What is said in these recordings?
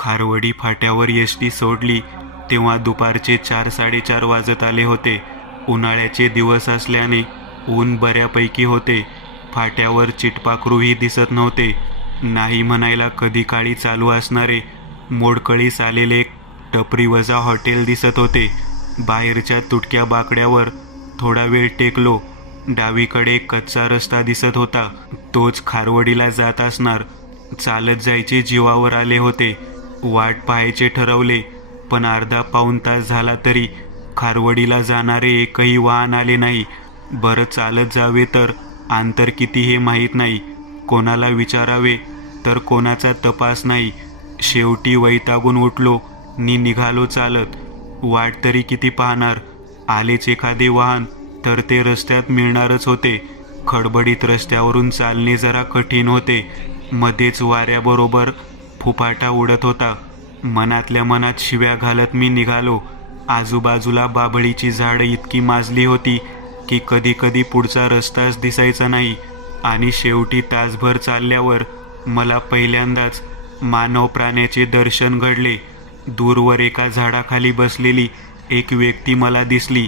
खारवडी फाट्यावर ST सोडली तेव्हा दुपारचे 4-4:30 वाजत आले होते. उन्हाळ्याचे दिवस असल्याने ऊन बऱ्यापैकी होते. फाट्यावर चिटपाखरूही दिसत नव्हते. नाही म्हणायला कधी काळी चालू असणारे मोडकळीस आलेले टपरीवजा हॉटेल दिसत होते. बाहेरच्या तुटक्या बाकड्यावर थोडा वेळ टेकलो. डावीकडे कच्चा रस्ता दिसत होता. तोच खारवडीला जात असणार. चालत जायचे जीवावर आले होते. वाट पाहायचे ठरवले, पण अर्धा पाऊण तास झाला तरी खारवडीला जाणारे एकही वाहन आले नाही. बरं, चालत जावे तर अंतर किती हे माहीत नाही. कोणाला विचारावे तर कोणाचा तपास नाही. शेवटी वैतागून उठलो नि निघालो चालत. वाट तरी किती पाहणार? आलेच एखादे वाहन तर ते रस्त्यात मिळणारच होते. खडबडीत रस्त्यावरून चालणे जरा कठीण होते. मध्येच वाऱ्याबरोबर फुफाटा उडत होता. मनातल्या मनात शिव्या घालत मी निघालो. आजूबाजूला बाभळीची झाडं इतकी माजली होती की कधी कधी पुढचा रस्ताच दिसायचा नाही. आणि शेवटी तासभर चालल्यावर मला पहिल्यांदाच मानव प्राण्याचे दर्शन घडले. दूरवर एका झाडाखाली बसलेली एक व्यक्ती मला दिसली.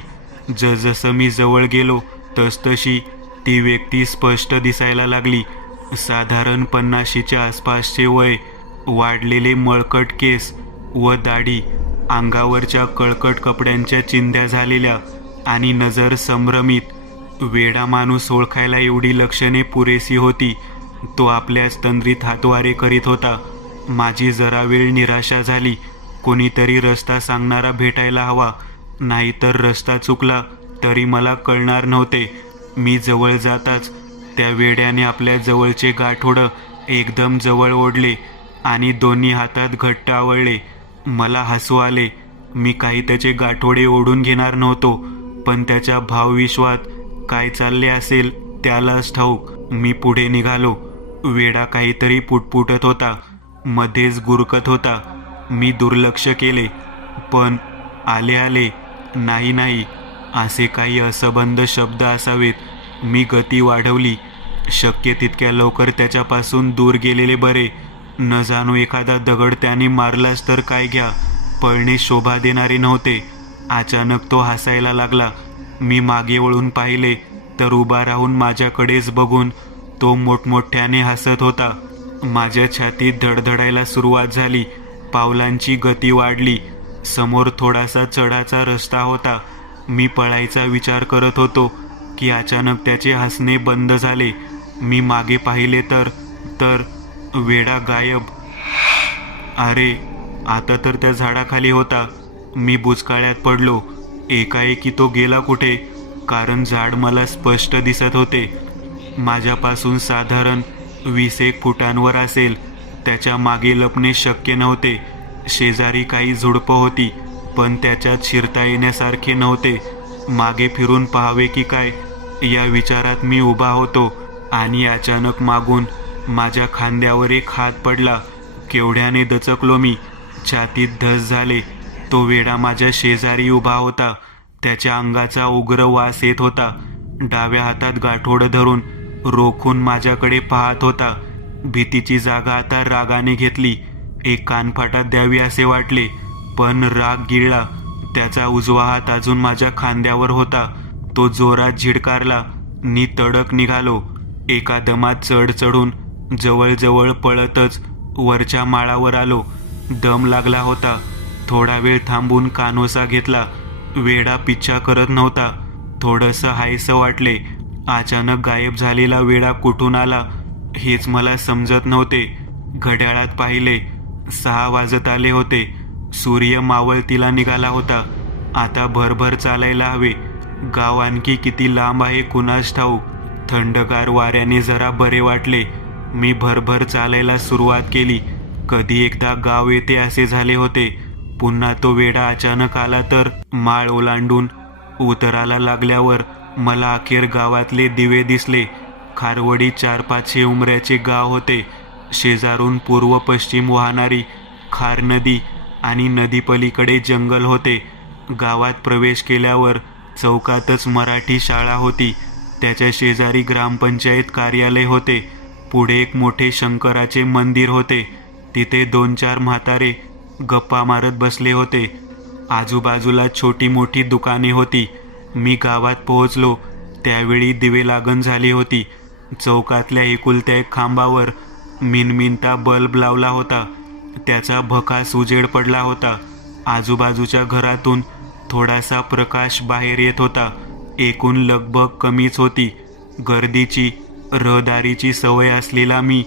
जसजसं मी जवळ गेलो तसतशी ती व्यक्ती स्पष्ट दिसायला लागली. साधारण 50च्या आसपासचे वय, वाढलेले मळकट केस व दाढी, अंगावरच्या कळकट कपड्यांच्या चिंध्या झालेल्या आणि नजर संभ्रमित. वेडा माणूस ओळखायला एवढी लक्षणे पुरेसी होती. तो आपल्याच तंद्रीत हातवारे करीत होता. माझी जरा वेळ निराशा झाली. कोणीतरी रस्ता सांगणारा भेटायला हवा, नाहीतर रस्ता चुकला तरी मला कळणार नव्हते. मी जवळ जाताच त्या वेड्याने आपल्या जवळचे गाठोडं एकदम जवळ ओढले आणि दोन्ही हातात घट्ट आवळले. मला हसू आले. मी काही त्याचे गाठोडे ओढून घेणार नव्हतो, पण त्याच्या भावविश्वात काय चालले असेल त्यालाच ठाऊक. मी पुढे निघालो. वेडा काहीतरी पुटपुटत होता, मध्येच गुरकत होता. मी दुर्लक्ष केले, पण आले आले, नाही नाही असे काही असंबद्ध शब्द असावेत. मी गती वाढवली. शक्य तितक्या लवकर त्याच्यापासून दूर गेलेले बरे. न जाणू एखादा दगड त्याने मारलाच तर काय घ्या. पळणे शोभा देणारे नव्हते. अचानक तो हसायला लागला. मी मागे वळून पाहिले तर उभा राहून माझ्याकडेच बघून तो मोठमोठ्याने हसत होता. माझ्या छातीत धडधडायला सुरुवात झाली. पावलांची गती वाढली. समोर थोडासा चढाचा रस्ता होता. मी पळायचा विचार करत होतो की अचानक त्याचे हसणे बंद झाले. मी मागे पाहिले तर वेडा गायब. अरे, आता तर त्या झाडाखाली होता. मी बुचकाळ्यात पडलो. एकाएकी तो गेला कुठे? कारण झाड मला स्पष्ट दिसत होते. माझ्यापासून साधारण 20 फुटांवर असेल. त्याच्या मागे लपणे शक्य नव्हते. शेजारी काही झुडपं होती, पण त्याच्यात शिरता येण्यासारखे नव्हते. मागे फिरून पाहावे की काय या विचारात मी उभा होतो आणि अचानक मागून माझ्या खांद्यावर एक हात पडला. केवढ्याने दचकलो मी. छातीत धस झाले. तो वेडा माझ्या शेजारी उभा होता. त्याच्या अंगाचा उग्र वास येत होता. डाव्या हातात गाठोडं धरून रोखून माझ्याकडे पाहत होता. भीतीची जागा आता रागाने घेतली. एक कानफाटात द्यावी असे वाटले, पण राग गिळला. त्याचा उजवा हात अजून माझ्या खांद्यावर होता. तो जोरात झिडकारला. मी तडक निघालो. एका दमात चढून जवळजवळ पळतच वरच्या माळावर आलो. दम लागला होता. थोडा वेळ थांबून कानोसा घेतला. वेडा पिच्छा करत नव्हता. थोडंसं हायसं वाटले. अचानक गायब झालेला वेडा कुठून आला हेच मला समजत नव्हते. घड्याळात पाहिले. 6 वाजत आले होते. सूर्य मावळतीला निघाला होता. आता भरभर चालायला हवे. गाव आणखी किती लांब आहे कुणास ठाऊक. थंडगार वाऱ्याने जरा बरे वाटले. मी भरभर चालायला सुरुवात केली. कधी एकदा गाव येते असे झाले होते. पुन्हा तो वेडा अचानक आला तर माळ ओलांडून उतराला लागल्यावर मला अखेर गावातले दिवे दिसले. खारवडी 400-500 उमऱ्याचे गाव होते. शेजारून पूर्व पश्चिम वाहणारी खार नदी आणि नदीपलीकडे जंगल होते. गावात प्रवेश केल्यावर चौकातच मराठी शाळा होती. त्याच्या शेजारी ग्रामपंचायत कार्यालय होते. पुढे एक मोठे शंकराचे मंदिर होते. तिथे 2-4 म्हातारे गप्पा मारत बसले होते. आजूबाजूला छोटी मोठी दुकाने होती. मी गावात पोहोचलो त्यावेळी दिवे लागण झाली होती. चौकातल्या एकुलत्या एक खांबावर मिनमिनता बल्ब लावला होता. त्याचा भकास उजेड पडला होता. आजूबाजूच्या घरातून थोडासा प्रकाश बाहेर येत होता. एकूण लगबग कमीच होती. गर्दीची रहदारीची सवय असलेला मी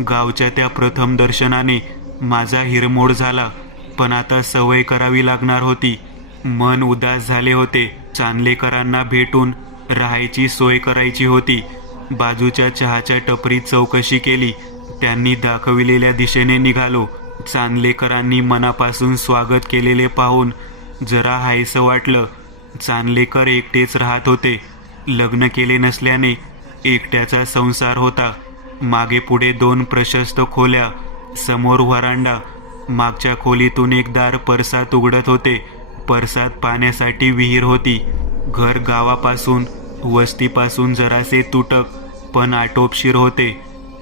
गावच्या त्या प्रथम दर्शनाने माझा हिरमोड झाला. पण आता सवय करावी लागणार होती. मन उदास झाले होते. चांदलेकरांना भेटून राहायची सोय करायची होती. बाजूच्या चहाच्या टपरीत चौकशी केली. त्यांनी दाखविलेल्या दिशेने निघालो. चांदलेकरांनी मनापासून स्वागत केलेले पाहून जरा हायसं वाटलं. चांदलेकर एकटेच राहत होते. लग्न केले नसल्याने एकट्याचा संसार होता. मागे पुढे 2 प्रशस्त खोल्या, समोर व्हरांडा. मागच्या खोलीतून एक दार परसात उघडत होते. परसात पाण्यासाठी विहीर होती. घर गावापासून वस्तीपासून जरासे तुटक पण आटोपशीर होते.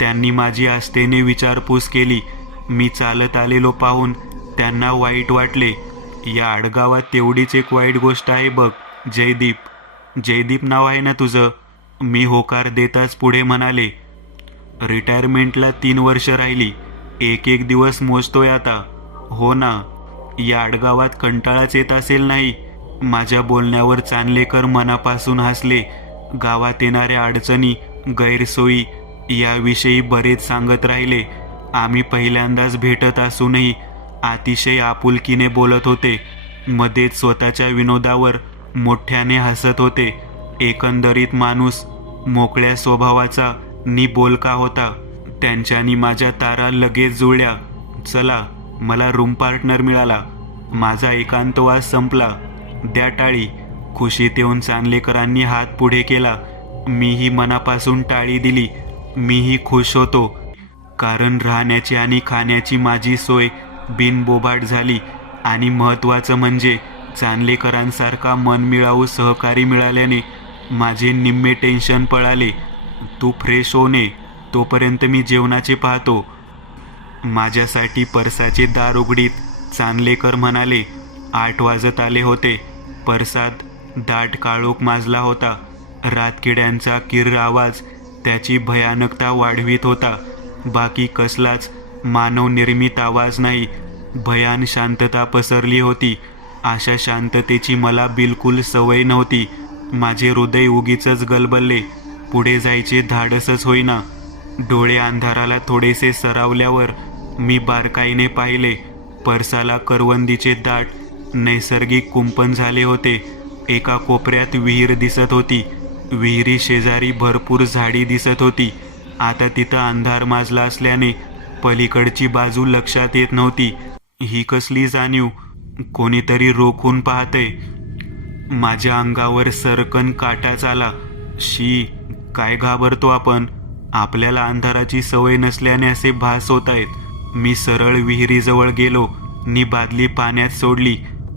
त्यांनी माझी आस्थेने विचारपूस केली. मी चालत आलेलो पाहून त्यांना वाईट वाटले. या आडगावात तेवढीच एक वाईट गोष्ट आहे बघ, जयदीप. जयदीप नाव आहे ना तुझं? मी होकार देताच पुढे म्हणाले. रिटायरमेंटला 3 वर्ष राहिली. एक दिवस मोजतोय आता. हो ना, या आडगावात कंटाळाच येत असेल नाही. माझ्या बोलण्यावर चांदलेकर मनापासून हसले. गावात येणाऱ्या अडचणी, गैरसोयी याविषयी बरेच सांगत राहिले. आम्ही पहिल्यांदाच भेटत असूनही अतिशय आपुलकीने बोलत होते. मध्येच स्वतःच्या विनोदावर मोठ्याने हसत होते. एकंदरीत माणूस मोकळ्या स्वभावाचा नि बोलका होता. त्यांच्यानी माझ्या तारा लगेच जुळल्या. चला, मला रूम पार्टनर मिळाला. माझा एकांतवास संपला. द्या टाळी. खुशीत येऊन चांदलेकरांनी हात पुढे केला. मीही मनापासून टाळी दिली. मीही खुश होतो, कारण राहण्याची आणि खाण्याची माझी सोय बिनबोभाट झाली. आणि महत्त्वाचं म्हणजे चांदलेकरांसारखा मनमिळावू सहकारी मिळाल्याने माझे निम्मे टेन्शन पळाले. तू फ्रेश होणे, तोपर्यंत मी जेवणाचे पाहतो. माझ्यासाठी परसाचे दार उघडीत चांदलेकर म्हणाले. 8 वाजत आले होते. परसात दाट काळोख माजला होता. रातकिड्यांचा किर्र आवाज त्याची भयानकता वाढवित होता. बाकी कसलाच मानवनिर्मित आवाज नाही. भयान शांतता पसरली होती. अशा शांततेची मला बिलकुल सवय नव्हती. माझे हृदय उगीचच गलबलले. पुढे जायचे धाडसच होईना. डोळे अंधाराला थोडेसे सरावल्यावर मी बारकाईने पाहिले. परसाला करवंदीचे दाट नैसर्गिक कुंपण झाले होते. एका कोपऱ्यात विहीर दिसत होती. विहिरी शेजारी भरपूर झाडी दिसत होती. आता तिथं अंधार माजला असल्याने पलीकडची बाजू लक्षात येत नव्हती. ही कसली जाणीव? कोणीतरी रोखून पाहतंय. माझ्या अंगावर सरकन काटाच आला. शी, काय घाबरतो आपण? आपल्याला अंधाराची सवय नसल्याने असे भास होत आहेत. मी सरळ विहिरीजवळ गेलो नि बादली पाण्यात सोडली.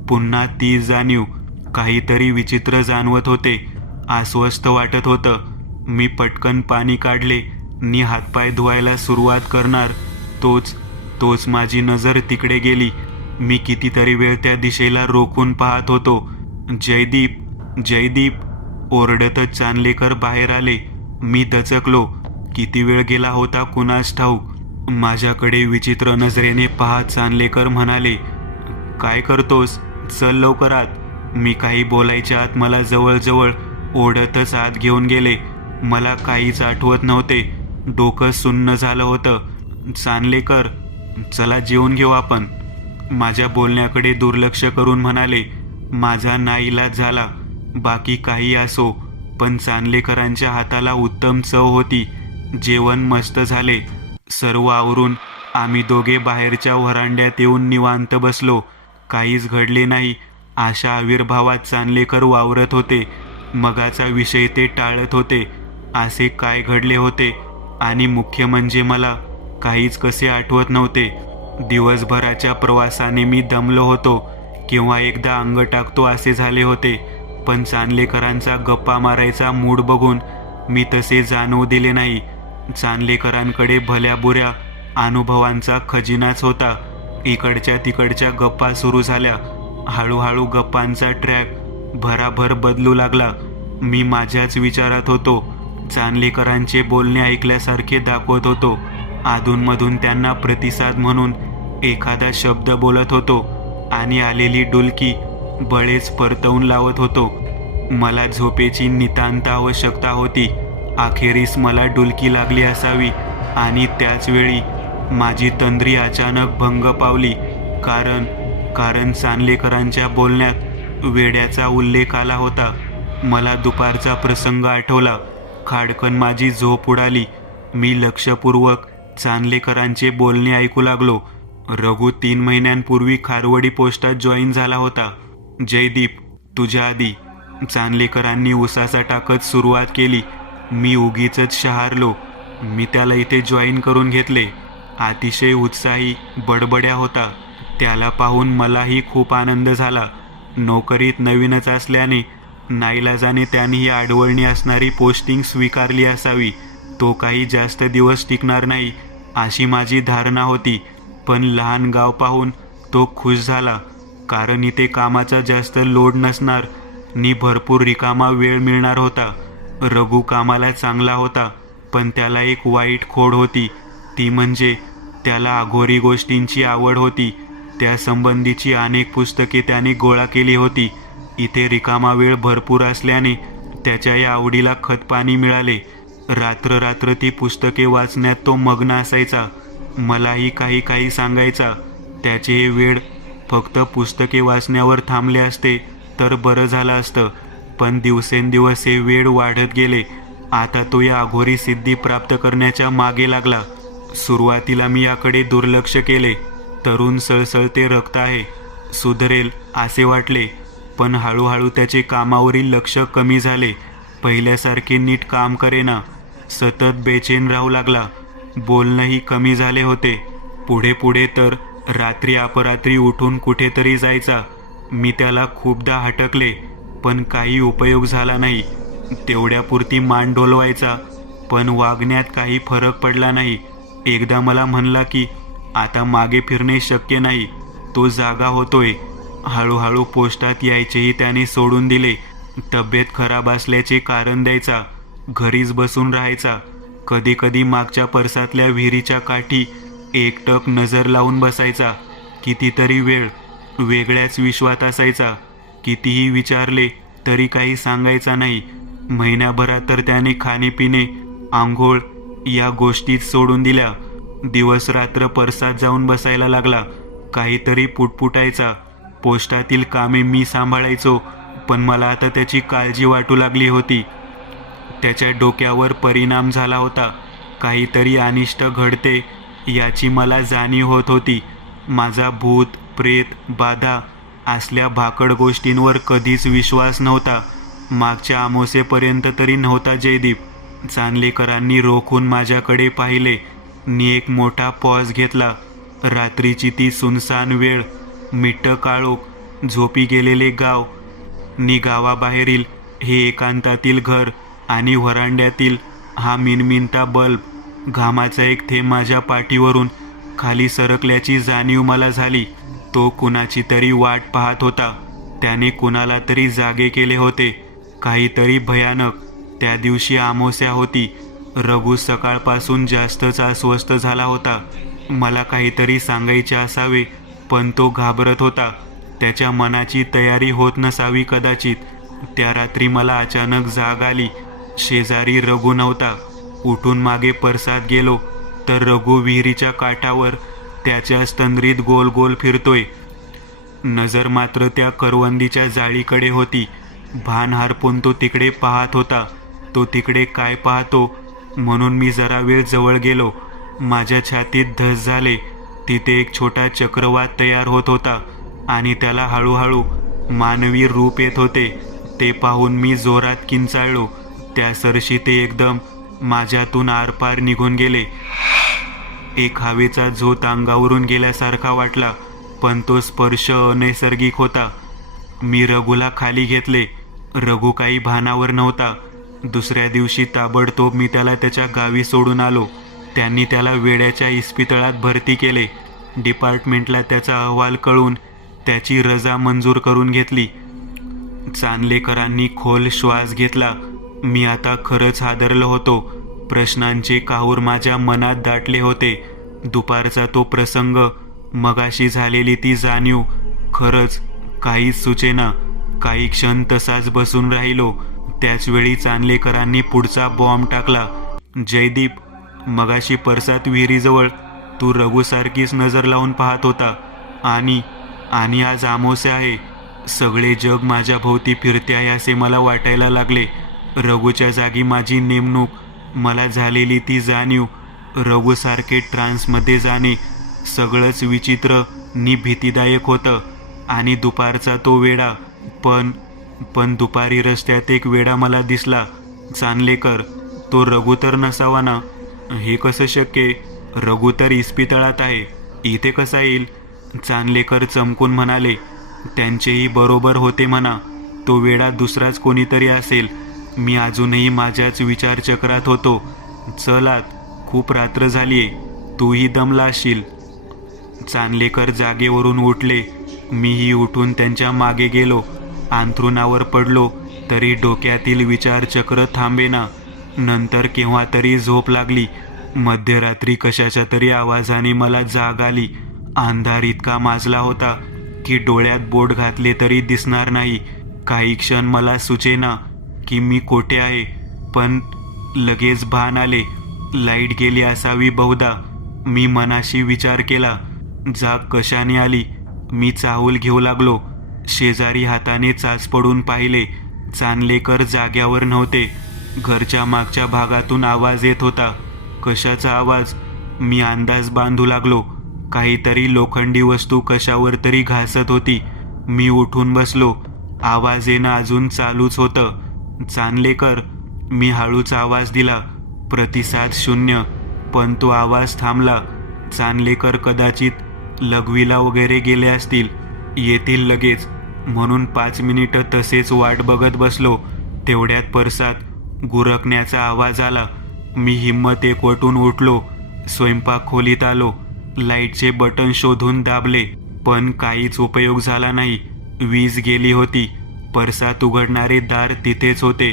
पुन्हा ती जाणीव. काहीतरी विचित्र जाणवत होते. अस्वस्थ वाटत होतं. मी पटकन पाणी काढले नि हातपाय धुवायला सुरुवात करणार तोच माझी नजर तिकडे गेली. मी कितीतरी वेळ त्या दिशेला रोखून पाहत होतो. जयदीप, जयदीप ओरडतच चांदलेकर बाहेर आले. मी दचकलो. किती वेळ गेला होता कुणास ठाऊक. माझ्याकडे विचित्र नजरेने पाहत चांदलेकर म्हणाले, काय करतोस? चल लवकर आत. मी काही बोलायच्या आत मला जवळजवळ ओढतच आत घेऊन गेले. मला काहीच आठवत नव्हते. डोकं सुन्न झालं होतं. चांदलेकर, चला जेवून घेऊ आपण. माझ्या बोलण्याकडे दुर्लक्ष करून म्हणाले. माझा नाईलाज झाला. बाकी काही असो, पण चांदलेकरांच्या हाताला उत्तम चव होती. जेवण मस्त झाले. सर्व आवरून आम्ही दोघे बाहेरच्या व्हरांड्यात येऊन निवांत बसलो. काहीच घडले नाही अशा आविर्भावात चांदलेकर वावरत होते. मगाचा विषय ते टाळत होते. असे काय घडले होते? आणि मुख्य म्हणजे मला काहीच कसे आठवत नव्हते. दिवसभराच्या प्रवासाने मी दमलो होतो. किंवा एकदा अंग टाकतो असे झाले होते. पण चांदलेकरांचा गप्पा मारायचा मूड बघून मी तसे जाणवू दिले नाही. चांदलेकरांकडे भल्या बुऱ्या अनुभवांचा खजिनाच होता. इकडच्या तिकडच्या गप्पा सुरू झाल्या. हळूहळू गप्पांचा ट्रॅक भराभर बदलू लागला. मी माझ्याच विचारात होतो. चांदलेकरांचे बोलणे ऐकल्यासारखे दाखवत होतो. अधूनमधून त्यांना प्रतिसाद म्हणून एखादा शब्द बोलत होतो आणि आलेली डुलकी बळेच परतवून लावत होतो. मला झोपेची नितांत आवश्यकता होती. अखेरीस मला डुलकी लागली असावी आणि त्याच वेळी माझी तंद्री अचानक भंग पावली. कारण चांदलेकरांच्या बोलण्यात वेड्याचा उल्लेख आला होता. मला दुपारचा प्रसंग आठवला. खाडकन माझी झोप उडाली. मी लक्षपूर्वक चांदलेकरांचे बोलणे ऐकू लागलो. रघु 3 महिन्यांपूर्वी खारवडी पोस्टात जॉईन झाला होता. जयदीप, तुझ्या आधी. चांदलेकरांनी उसासा टाकत सुरुवात केली. मी उगीचच शहारलो. मी त्याला इथे जॉईन करून घेतले. अतिशय उत्साही बडबड्या होता. त्याला पाहून मलाही खूप आनंद झाला. नोकरीत नवीनच असल्याने नाईलाजाने त्याने ही आडवळणी असणारी पोस्टिंग स्वीकारली असावी. तो काही जास्त दिवस टिकणार नाही अशी माझी धारणा होती. पण लहान गाव पाहून तो खुश झाला. कारण इथे कामाचा जास्त लोड नसणार नि भरपूर रिकामा वेळ मिळणार होता. रघु कामाला चांगला होता, पण त्याला एक वाईट खोड होती. ती म्हणजे त्याला अघोरी गोष्टींची आवड होती. त्या संबंधीची अनेक पुस्तके त्याने गोळा केली होती. इथे रिकामा वेळ भरपूर असल्याने त्याच्या या आवडीला खतपाणी मिळाले. रात्र ती पुस्तके वाचण्यात तो मग्न असायचा. मलाही काही सांगायचा. त्याचे हे वेळ फक्त पुस्तके वाचण्यावर थांबले असते तर बरं झालं असतं. पण दिवसेंदिवस हे वेळ वाढत गेले. आता तो या अघोरी सिद्धी प्राप्त करण्याच्या मागे लागला. सुरुवातीला मी याकडे दुर्लक्ष केले. तरुण सळसळते रक्त आहे, सुधरेल असे वाटले. पण हळूहळू त्याचे कामावरील लक्ष कमी झाले. पहिल्यासारखे नीट काम करेना. सतत बेचैन राहू लागला. बोलणंही कमी झाले होते. पुढे तर रात्री अपरात्री उठून कुठेतरी जायचा. मी त्याला खूपदा हटकले, पण काही उपयोग झाला नाही. तेवढ्यापुरती मान डोलवायचा, पण वागण्यात काही फरक पडला नाही. एकदा मला म्हणला की आता मागे फिरणे शक्य नाही, तो जागा होतोय. हळूहळू पोस्टात यायचेही त्याने सोडून दिले. तब्येत खराब असल्याचे कारण द्यायचा. घरीच बसून राहायचा. कधी मागच्या पर्सातल्या विहिरीच्या काठी एकटक नजर लावून बसायचा. कितीतरी वेळ वेगळ्याच विश्वात असायचा. कितीही विचारले तरी काही सांगायचा नाही. महिन्याभरात तर त्याने खाणेपिणे, आंघोळ या गोष्टीच सोडून दिल्या. दिवस रात्र पर्सात जाऊन बसायला लागला. काहीतरी पुटपुटायचा. पोस्टातील कामे मी सांभाळायचो, पण मला आता त्याची काळजी वाटू लागली होती. त्याच्या डोक्यावर परिणाम झाला होता. काहीतरी अनिष्ट घडते याची मला जाणीव होत होती. माझा भूत, प्रेत, बाधा असल्या भाकड गोष्टींवर कधीच विश्वास नव्हता. मागच्या अमावस्येपर्यंत तरी नव्हता जयदीप. चांदलेकरांनी रोखून माझ्याकडे पाहिले नि एक मोठा पॉज घेतला. रात्रीची ती सुनसान वेळ, मिट्ट काळोख, झोपी गेलेले गाव नि गावाबाहेरील हे एकांतातील घर आणि व्हरांड्यातील हा मिनमिनता बल्ब. घामाचा एक थेंब माझ्या पाठीवरून खाली सरकल्याची जाणीव मला झाली. तो कुणाची तरी वाट पाहत होता. त्याने कुणाला तरी जागे केले होते. काहीतरी भयानक. त्या दिवशी अमावस्या होती. रघु सकाळपासून जास्तच अस्वस्थ झाला होता. मला काहीतरी सांगायचे असावे, पण तो घाबरत होता. त्याच्या मनाची तयारी होत नसावी कदाचित. त्या रात्री मला अचानक जाग आली. शेजारी रघु नव्हता. उठून मागे परसात गेलो तर रघु विहिरीच्या काठावर त्याच्या स्तंद्रीत गोल गोल फिरतोय. नजर मात्र त्या करवंदीच्या जाळीकडे होती. भान हरपून तो तिकडे पाहत होता. तो तिकडे काय पाहतो म्हणून मी जरा वेळ जवळ गेलो. माझ्या छातीत धस झाले. तिथे एक छोटा चक्रवात तयार होत होता आणि त्याला हळूहळू मानवी रूप येत होते. ते पाहून मी जोरात किंचाळलो. त्या सरशी ते एकदम माझ्यातून आरपार निघून गेले. एक हवेचा झोत अंगावरून गेल्यासारखा वाटला, पण तो स्पर्श अनैसर्गिक होता. मी रघुला खाली घेतले. रघु काही भानावर नव्हता. दुसऱ्या दिवशी ताबडतोब मी त्याला त्याच्या गावी सोडून आलो. त्यांनी त्याला वेड्याच्या इस्पितळात भरती केले. डिपार्टमेंटला त्याचा अहवाल कळून त्याची रजा मंजूर करून घेतली. चांदलेकरांनी खोल श्वास घेतला. मी आता खरंच हादरलो होतो. प्रश्नांचे काहूर माझ्या मनात दाटले होते. दुपारचा तो प्रसंग, मगाशी झालेली ती जाणीव, खरंच काहीच सुचेना. काही क्षण तसाच बसून राहिलो. त्याचवेळी चांदलेकरांनी पुढचा बॉम्ब टाकला. जयदीप, मगाशी परसात विहिरीजवळ तू रघुसारखीच नजर लावून पाहत होता आणि आज अमावस्या आहे. सगळे जग माझ्या भोवती फिरते आहे असे मला वाटायला लागले. रघुच्या जागी माझी नेमणूक, मला झालेली ती जाणीव, रघुसारखे ट्रान्समध्ये जाणे, सगळंच विचित्र नि भीतीदायक होतं. आणि दुपारचा तो वेडा, पण दुपारी रस्त्यात एक वेडा मला दिसला. चांदलेकर, तो रघु तर नसावा ना? हे कसं शक्य? रघु तर इस्पितळात आहे, इथे कसा येईल? चांदलेकर चमकून म्हणाले. त्यांचेही बरोबर होते म्हणा. तो वेडा दुसराच कोणीतरी असेल. मी अजूनही माझ्याच विचारचक्रात होतो. चल आत, खूप रात्र झालीये, तूही दमला असशील. चांदलेकर जागेवरून उठले. मीही उठून त्यांच्या मागे गेलो. अंथरुणावर पडलो तरी डोक्यातील विचारचक्र थांबेना. नंतर केव्हा तरी झोप लागली. मध्यरात्री कशाच्या तरी आवाजाने मला जाग आली. अंधार इतका माजला होता की डोळ्यात बोट घातले तरी दिसणार नाही. काही क्षण मला सुचेना की मी कोठे आहे, पण लगेच भान आले. लाईट गेली असावी बहुधा. मी मनाशी विचार केला, जाग कशाने आली? मी चाहूल घेऊ लागलो. शेजारी हाताने चाच पडून पाहिले. चांदलेकर जाग्यावर नव्हते. घरच्या मागच्या भागातून आवाज येत होता. कशाचा आवाज? मी अंदाज बांधू लागलो. काहीतरी लोखंडी वस्तू कशावर तरी घासत होती. मी उठून बसलो. आवाज येणं अजून चालूच होतं. चांदलेकर, मी हळूच आवाज दिला. प्रतिसाद शून्य. पण तो आवाज थांबला. चांदलेकर कदाचित लघवीला वगैरे गेले असतील, येतील लगेच म्हणून 5 मिनिटं तसेच वाट बघत बसलो. तेवढ्यात परसात गुरकण्याचा आवाज आला. मी हिम्मत एकवटून उठलो. स्वयंपाक खोलीत आलो. लाईटचे बटन शोधून दाबले, पण काहीच उपयोग झाला नाही. वीज गेली होती. परसात उघडणारे दार तिथेच होते.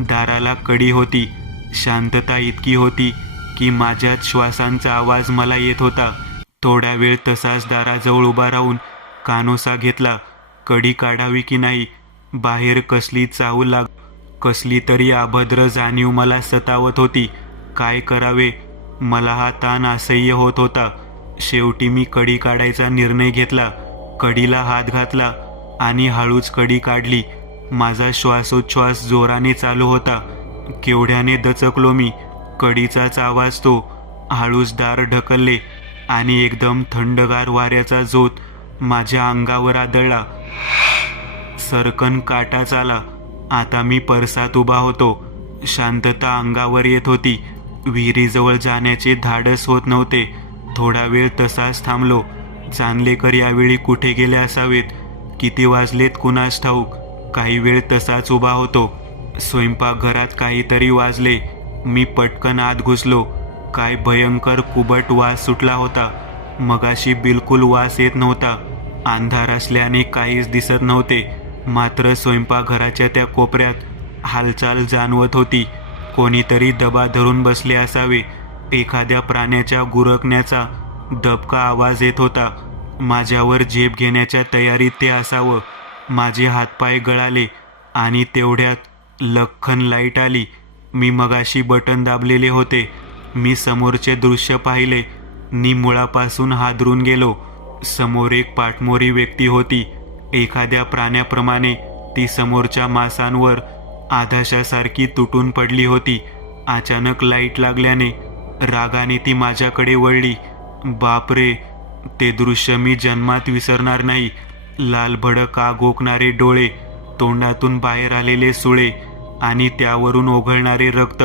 दाराला कडी होती. शांतता इतकी होती की माझ्याच श्वासांचा आवाज मला येत होता. थोडा वेळ तसाच दाराजवळ उभा राहून कानोसा घेतला. कडी काढावी की नाही? बाहेर कसली चाहूल कसली तरी अभद्र जाणीव मला सतावत होती. काय करावे? मला हा ताण असह्य होत होता. शेवटी मी कडी काढायचा निर्णय घेतला. कडीला हात घातला आणि हळूच कडी काढली. माझा श्वासोच्छ्वास जोराने चालू होता. केवढ्याने दचकलो मी. कडीचाच आवाज तो. हळूच दार ढकलले आणि एकदम थंडगार वाऱ्याचा झोत माझ्या अंगावर आदळला. सरकन काटाच आला. आता मी परसात उभा होतो. शांतता अंगावर येत होती. विहिरीजवळ जाण्याचे धाडस होत नव्हते. थोडा वेळ तसाच थांबलो. चांदलेकर यावेळी कुठे गेले असावेत? किती वाजलेत कुणास ठाऊक. काही वेळ तसाच उभा होतो. स्वयंपाकघरात काहीतरी वाजले. मी पटकन आत घुसलो. काय भयंकर कुबट वास सुटला होता. मगाशी बिलकुल वास येत नव्हता. अंधार असल्याने काहीच दिसत नव्हते. मात्र स्वयंपाकघराच्या त्या कोपऱ्यात हालचाल जाणवत होती. कोणीतरी दबा धरून बसले असावे. एखाद्या प्राण्याच्या गुरकण्याचा दबका आवाज येत होता. माझ्यावर झेप घेण्याच्या तयारीत ते असावं. माझे हातपाय गळाले आणि तेवढ्यात लख्खन लाईट आली. मी मगाशी बटन दाबलेले होते. मी समोरचे दृश्य पाहिले नि मुळापासून हादरून गेलो. समोर एक पाठमोरी व्यक्ती होती. एखाद्या प्राण्याप्रमाणे ती समोरच्या मासांवर आधाशासारखी तुटून पडली होती. अचानक लाईट लागल्याने रागाने ती माझ्याकडे वळली. बापरे, ते दृश्य मी जन्मात विसरणार नाही. लालभडक आग ओकणारे डोळे, तोंडातून बाहेर आलेले सुळे आणि त्यावरून ओघळणारे रक्त.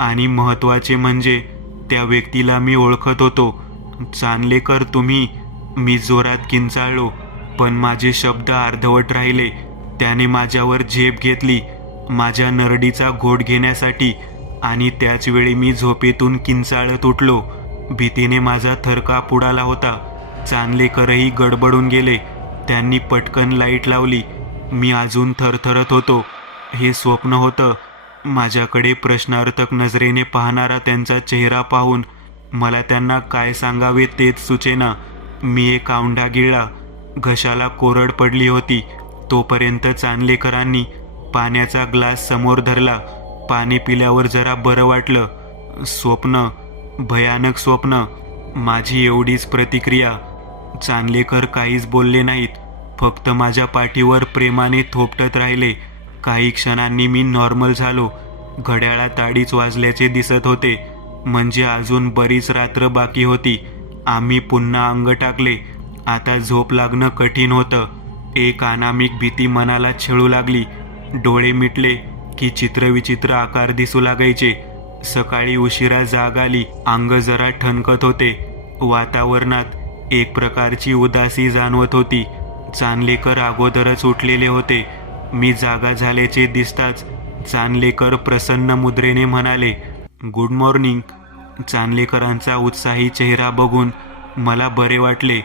आणि महत्त्वाचे म्हणजे त्या व्यक्तीला मी ओळखत होतो. चांदलेकर, तुम्ही? मी जोरात किंचाळलो, पण माझे शब्द अर्धवट राहिले. त्याने माझ्यावर झेप घेतली. माझ्या नरडीचा घोट घेण्यासाठी आणि त्याच वेळी मी झोपेतून किंचाळत उठलो. भीतीने माझा थरकाप उडाला होता. चांदलेकरही गडबडून गेले. त्यांनी पटकन लाईट लावली. मी अजून थरथरत होतो. हे स्वप्न होतं. माझ्याकडे प्रश्नार्थक नजरेने पाहणारा त्यांचा चेहरा पाहून मला त्यांना काय सांगावे तेच सुचेना. मी एक औंढा गिळला. घशाला कोरड पडली होती. तोपर्यंत चांदलेकरांनी पाण्याचा ग्लास समोर धरला. पाणी पिल्यावर जरा बरं वाटलं. स्वप्न, भयानक स्वप्न, माझी एवढीच प्रतिक्रिया. चांदलेकर काहीच बोलले नाहीत. फक्त माझ्या पाठीवर प्रेमाने थोपटत राहिले. काही क्षणांनी मी नॉर्मल झालो. घड्याळात 2:30 वाजल्याचे दिसत होते. म्हणजे अजून बरीच रात्र बाकी होती. आम्ही पुन्हा अंग टाकले. आता झोप लागणं कठीण होतं. एक अनामिक भीती मनाला छळू लागली. डोळे मिटले की चित्रविचित्र आकार दिसू लागायचे. सकाळी उशिरा जाग आली. अंग जरा ठणकत होते. वातावरणात एक प्रकारची उदासी जाणवत होती. चांदलेकर अगोदरच उठलेले होते. मी जागा झाल्याचे दिसताच चांदलेकर प्रसन्न मुद्रेने म्हणाले, गुड मॉर्निंग. चांदलेकरांचा उत्साही चेहरा बघून मला बरे वाटले.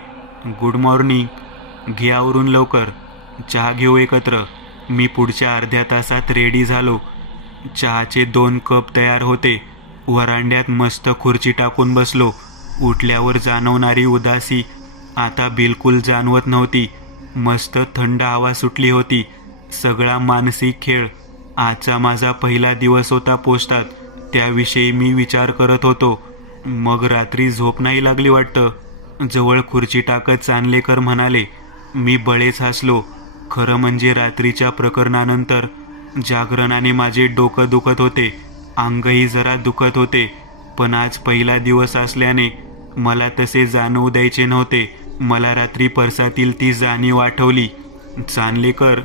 Good morning. घे आवरून लवकर. चहा घेऊ एकत्र. मी पुढच्या अर्ध्या तासात रेडी झालो. चहाचे 2 कप तयार होते. वरांड्यात मस्त खुर्ची टाकून बसलो. उठल्यावर जाणवणारी उदासी आता बिलकुल जाणवत नव्हती. मस्त थंड हवा सुटली होती. सगळा मानसिक खेळ. आजचा माझा पहिला दिवस होता पोस्टात. त्याविषयी मी विचार करत होतो. मग रात्री झोप नाही लागली वाटतं. जवळ खुर्ची टाकत चांदलेकर म्हणाले. मी बळेच हसलो. खरं म्हणजे रात्रीच्या प्रकरणानंतर जागरणाने माझे डोकं दुखत होते. अंगही जरा दुखत होते. पण आज पहिला दिवस असल्याने मला तसे जाणवू द्यायचे नव्हते. मला रात्री पर्सातील ती जाणीव आठवली. चांदलेकर,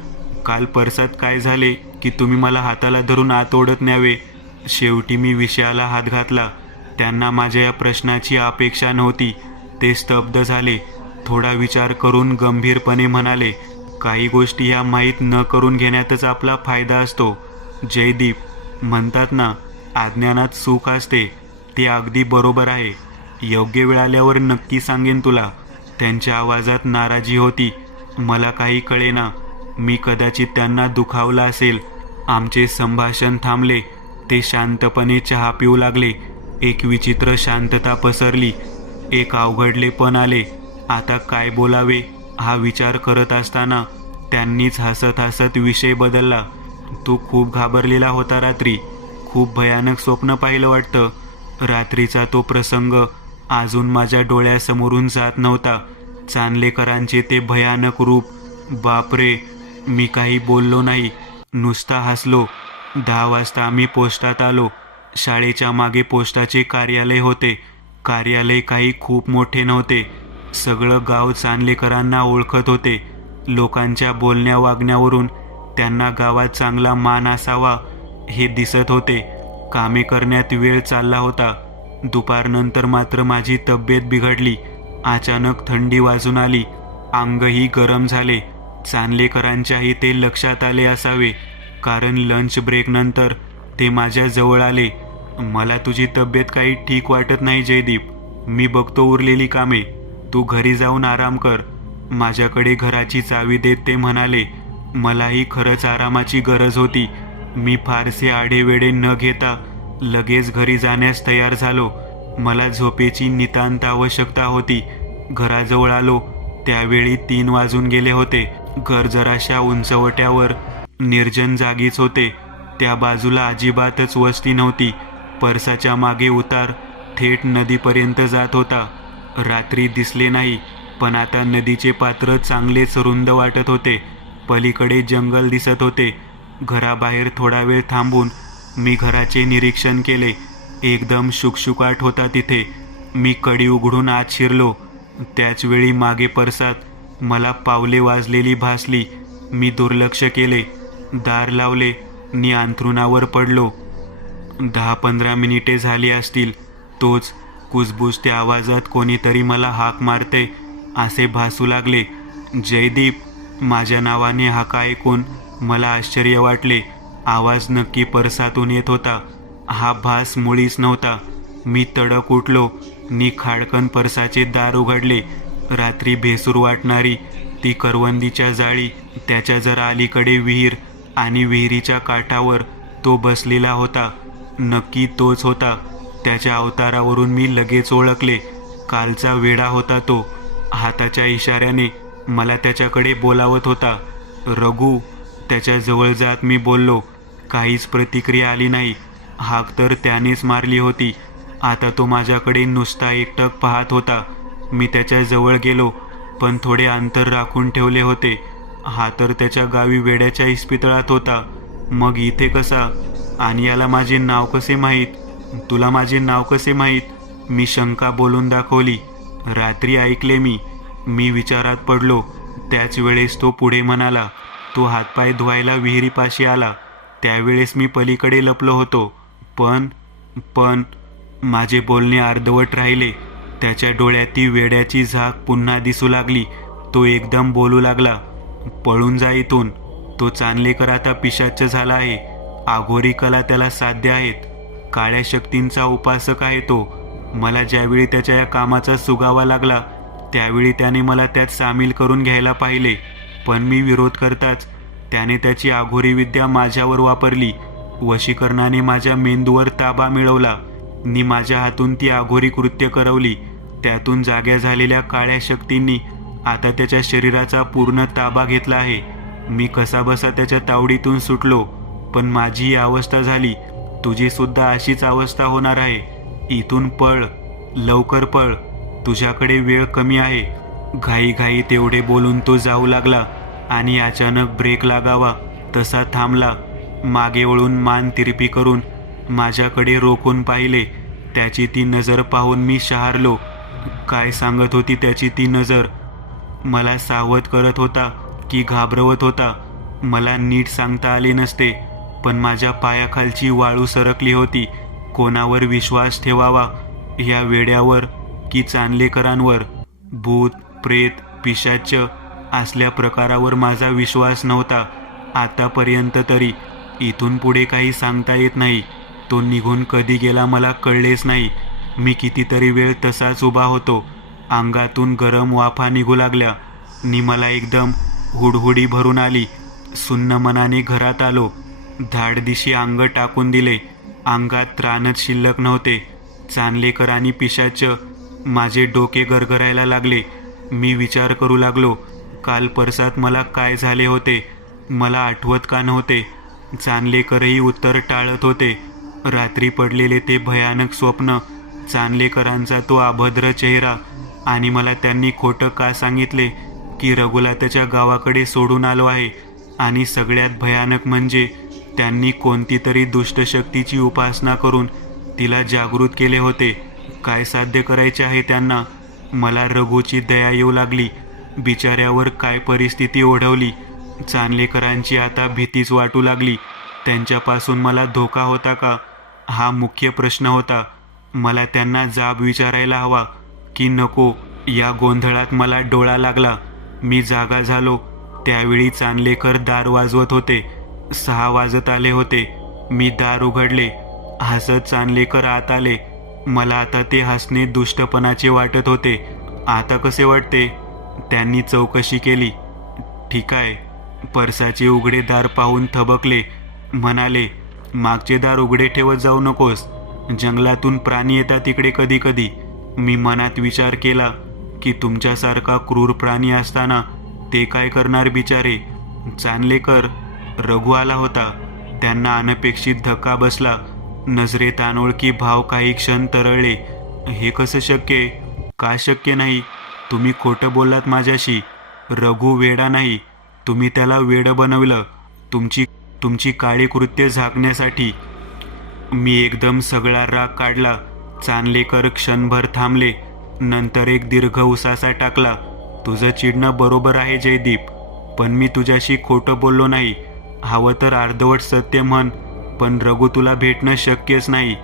काल पर्सात काय झाले की तुम्ही मला हाताला धरून आत ओढत न्यावे. शेवटी मी विषयाला हात घातला. त्यांना माझ्या या प्रश्नाची अपेक्षा नव्हती. ते स्तब्ध झाले. थोडा विचार करून गंभीरपणे म्हणाले, काही गोष्टी ह्या माहीत न करून घेण्यातच आपला फायदा असतो. जयदीप, म्हणतात ना, अज्ञानात सुख असते. ते अगदी बरोबर आहे. योग्य वेळ आल्यावर नक्की सांगेन तुला. त्यांच्या आवाजात नाराजी होती. मला काही कळेना. मी कदाचित त्यांना दुखावला असेल. आमचे संभाषण थांबले. ते शांतपणे चहा पिऊ लागले. एक विचित्र शांतता पसरली. एक अवघडलेपण आले. आता काय बोलावे हा विचार करत असताना त्यांनीच हसत हसत विषय बदलला. तू खूप घाबरलेला होता रात्री. खूप भयानक स्वप्न पाहिलं वाटतं. रात्रीचा तो प्रसंग अजून माझ्या डोळ्यासमोरून जात नव्हता. चांदलेकरांचे ते भयानक रूप. बापरे. मी काही बोललो नाही. नुसता हसलो. 10 वाजता आम्ही पोस्टात आलो. शाळेच्या मागे पोस्टाचे कार्यालय होते. कार्यालय काही खूप मोठे नव्हते. सगळं गाव चांदलेकरांना ओळखत होते. लोकांच्या बोलण्या वागण्यावरून त्यांना गावात चांगला मान असावा हे दिसत होते. कामे करण्यात वेळ चालला होता. दुपारनंतर मात्र माझी तब्येत बिघडली. अचानक थंडी वाजून आली. अंगही गरम झाले. चांदलेकरांच्याही ते लक्षात आले असावे, कारण लंच ब्रेकनंतर ते माझ्या जवळ आले. मला तुझी तब्येत काही ठीक वाटत नाही जयदीप. मी बघतो उरलेली कामे. तू घरी जाऊन आराम कर. माझ्याकडे घराची चावी देत ते म्हणाले. मलाही खरंच आरामाची गरज होती. मी फारसे आढेवेढे न घेता लगेच घरी जाण्यास तयार झालो. मला झोपेची नितांत आवश्यकता होती. घराजवळ आलो त्यावेळी 3 वाजून गेले होते. घर जराशा उंचवट्यावर निर्जन जागीच होते. त्या बाजूला अजिबातच वस्ती नव्हती. परसाच्या मागे उतार थेट नदीपर्यंत जात होता. रात्री दिसले नाही, पण आता नदीचे पात्र चांगलेच रुंद वाटत होते. पलीकडे जंगल दिसत होते. घराबाहेर थोडा वेळ थांबून मी घराचे निरीक्षण केले. एकदम शुकशुकाट होता तिथे. मी कडी उघडून आत शिरलो. त्याचवेळी मागे परसात मला पावले वाजलेली भासली. मी दुर्लक्ष केले. दार लावले नि अंथरुणावर पडलो. 10-15 मिनिटे झाली असतील. तोच कुजबुजत्या आवाजात कोणीतरी मला हाक मारते असे भासू लागले. जयदीप. माझ्या नावाने हाका ऐकून मला आश्चर्य वाटले. आवाज नक्की परसातून येत होता. हा भास मुळीच नव्हता. मी तडक उठलो नि खाडकन परसाचे दार उघडले. रात्री भेसूर वाटणारी ती करवंदीच्या जाळी, त्याच्या जरा अलीकडे विहीर आणि विहिरीच्या काठावर तो बसलेला होता. नक्की तोच होता. त्याच्या अवतारावरून मी लगेच ओळखले. कालचा वेडा होता तो. हाताच्या इशाऱ्याने मला त्याच्याकडे बोलावत होता. रघु, त्याच्या जवळ जात मी बोललो. काहीच प्रतिक्रिया आली नाही. हाक तर त्यानेच मारली होती. आता तो माझ्याकडे नुसता एकटक पाहत होता. मी त्याच्या जवळ गेलो, पण थोडे अंतर राखून ठेवले होते. हा तर त्याच्या गावी वेड्याच्या इस्पितळात होता, मग इथे कसा? आणि याला माझे नाव कसे माहीत? तुला माझे नाव कसे माहीत? मी शंका बोलून दाखवली. रात्री ऐकले मी विचारात पडलो. त्याच वेळेस तो पुढे म्हणाला. तो हातपाय धुवायला विहिरीपाशी आला. त्यावेळेस मी पलीकडे लपलो होतो. पण माझे बोलणे अर्धवट राहिले. त्याच्या डोळ्यात ती वेड्याची झाक पुन्हा दिसू लागली. तो एकदम बोलू लागला. पळून जा इथून. तो चांदलेकर आता पिशाच्च झाला आहे. आघोरी कला त्याला साध्य आहेत. काळ्या शक्तींचा उपासक आहे तो. मला ज्यावेळी त्याच्या या कामाचा सुगावा लागला, त्यावेळी त्याने मला त्यात सामील करून घ्यायला पाहिले, पण मी विरोध करताच त्याने त्याची आघोरी विद्या माझ्यावर वापरली. वशीकरणाने माझ्या मेंदूवर ताबा मिळवला नि माझ्या हातून ती आघोरी कृत्य करवली. त्यातून जाग्या झालेल्या काळ्या शक्तींनी आता त्याच्या शरीराचा पूर्ण ताबा घेतला आहे. मी कसाबसा त्याच्या तावडीतून सुटलो, पण माझी ही अवस्था झाली. तुझी सुद्धा अशीच अवस्था होणार आहे. इथून पळ, लवकर पळ. तुझ्याकडे वेळ कमी आहे. घाईघाई तेवढे बोलून तो जाऊ लागला आणि अचानक ब्रेक लागावा तसा थांबला. मागे वळून मान तिरपी करून माझ्याकडे रोखून पाहिले. त्याची ती नजर पाहून मी शहारलो. काय सांगत होती त्याची ती नजर? मला सावध करत होता की घाबरवत होता, मला नीट सांगता आले नसते. पण माझ्या पायाखालची वाळू सरकली होती. कोणावर विश्वास ठेवावा? या वेड्यावर की चांदलेकरांवर? भूत, प्रेत, पिशाच्य असल्या प्रकारावर माझा विश्वास नव्हता आतापर्यंत तरी. इथून पुढे काही सांगता येत नाही. तो निघून कधी गेला मला कळलेच नाही. मी कितीतरी वेळ तसाच उभा होतो. अंगातून गरम वाफा निघू लागल्या नि मला एकदम हुडहुडी भरून आली. सुन्न मनाने घरात आलो. धाडदिशी अंग टाकून दिले. अंगात त्राणच शिल्लक नव्हते. चांदलेकर आणि पिशाच्य माझे डोके गरगरायला लागले. मी विचार करू लागलो, काल परसात मला काय झाले होते? मला आठवत का नव्हते? चांदलेकरही उत्तर टाळत होते. रात्री पडलेले ते भयानक स्वप्न, चांदलेकरांचा तो अभद्र चेहरा, आणि मला त्यांनी खोटं का सांगितले की रघुला त्याच्या गावाकडे सोडून आलो आहे. आणि सगळ्यात भयानक म्हणजे त्यांनी कोणती तरी दुष्ट शक्तीची उपासना करून तिला जागृत केले होते. काय साध्य करायचे आहे त्यांना? मला रघुची दया येऊ लागली. बिचाऱ्यावर काय परिस्थिती ओढवली. चांदलेकरांची आता भीतीच वाटू लागली. त्यांच्यापासून मला धोका होता का? हा मुख्य प्रश्न होता. मला त्यांना जाब विचारायला हवा की नको, या गोंधळात मला डोळा लागला. मी जागा झालो. त्यावेळी चांदलेकर दार वाजवत होते. 6 वाजत आले होते. मी दार उघडले. हसत चांदलेकर आत आले. मला आता ते हसणे दुष्टपणाचे वाटत होते. आता कसे वाटते? त्यांनी चौकशी केली. ठीक आहे. परसाचे उघडे दार पाहून थबकले. म्हणाले, मागचे दार उघडे ठेवत जाऊ नकोस. जंगलातून प्राणी येतात तिकडे कधी कधी. मी मनात विचार केला की तुमच्यासारखा क्रूर प्राणी असताना ते काय करणार बिचारे. चांदलेकर, रघु आला होता. त्यांना अनपेक्षित धक्का बसला. नजरेत अनोळखी भाव काही क्षण तरळले. हे कसं शक्य? का शक्य नाही? तुम्ही खोटं बोललात माझ्याशी. रघु वेडा नाही. तुम्ही त्याला वेडं बनवलं तुमची काळी कृत्य झाकण्यासाठी. मी एकदम सगळा राग काढला. चांदलेकर क्षणभर थांबले. नंतर एक दीर्घ उसासा टाकला. तुझं चिडणं बरोबर आहे जयदीप, पण मी तुझ्याशी खोटं बोललो नाही. हवं तर अर्धवट सत्य म्हण, पण रघु तुला भेटणं शक्यच नाही.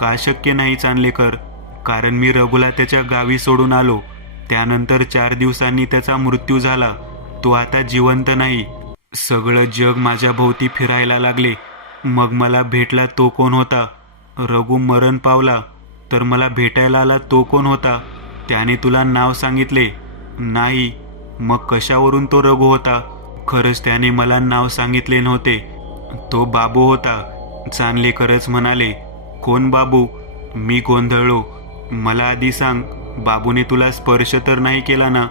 का शक्य नाही चांदलेकर? कारण मी रघुला त्याच्या गावी सोडून आलो. त्यानंतर 4 दिवसांनी त्याचा मृत्यू झाला. तो आता जिवंत नाही. सगळं जग माझ्या भोवती फिरायला लागले. मग मला भेटला तो कोण होता? रघु मरण पावला तर मला भेटायला आला तो कोण होता? त्याने तुला नाव सांगितले नाही? मग कशावरून तो रघु होता? खरंच त्याने मला नाव सांगितले नव्हते. तो बाबू होता. चांदलेकरच म्हणाले. कोण बाबू? मी गोंधळलो. मला आधी सांग, बाबूने तुला स्पर्श तर नाही केला ना?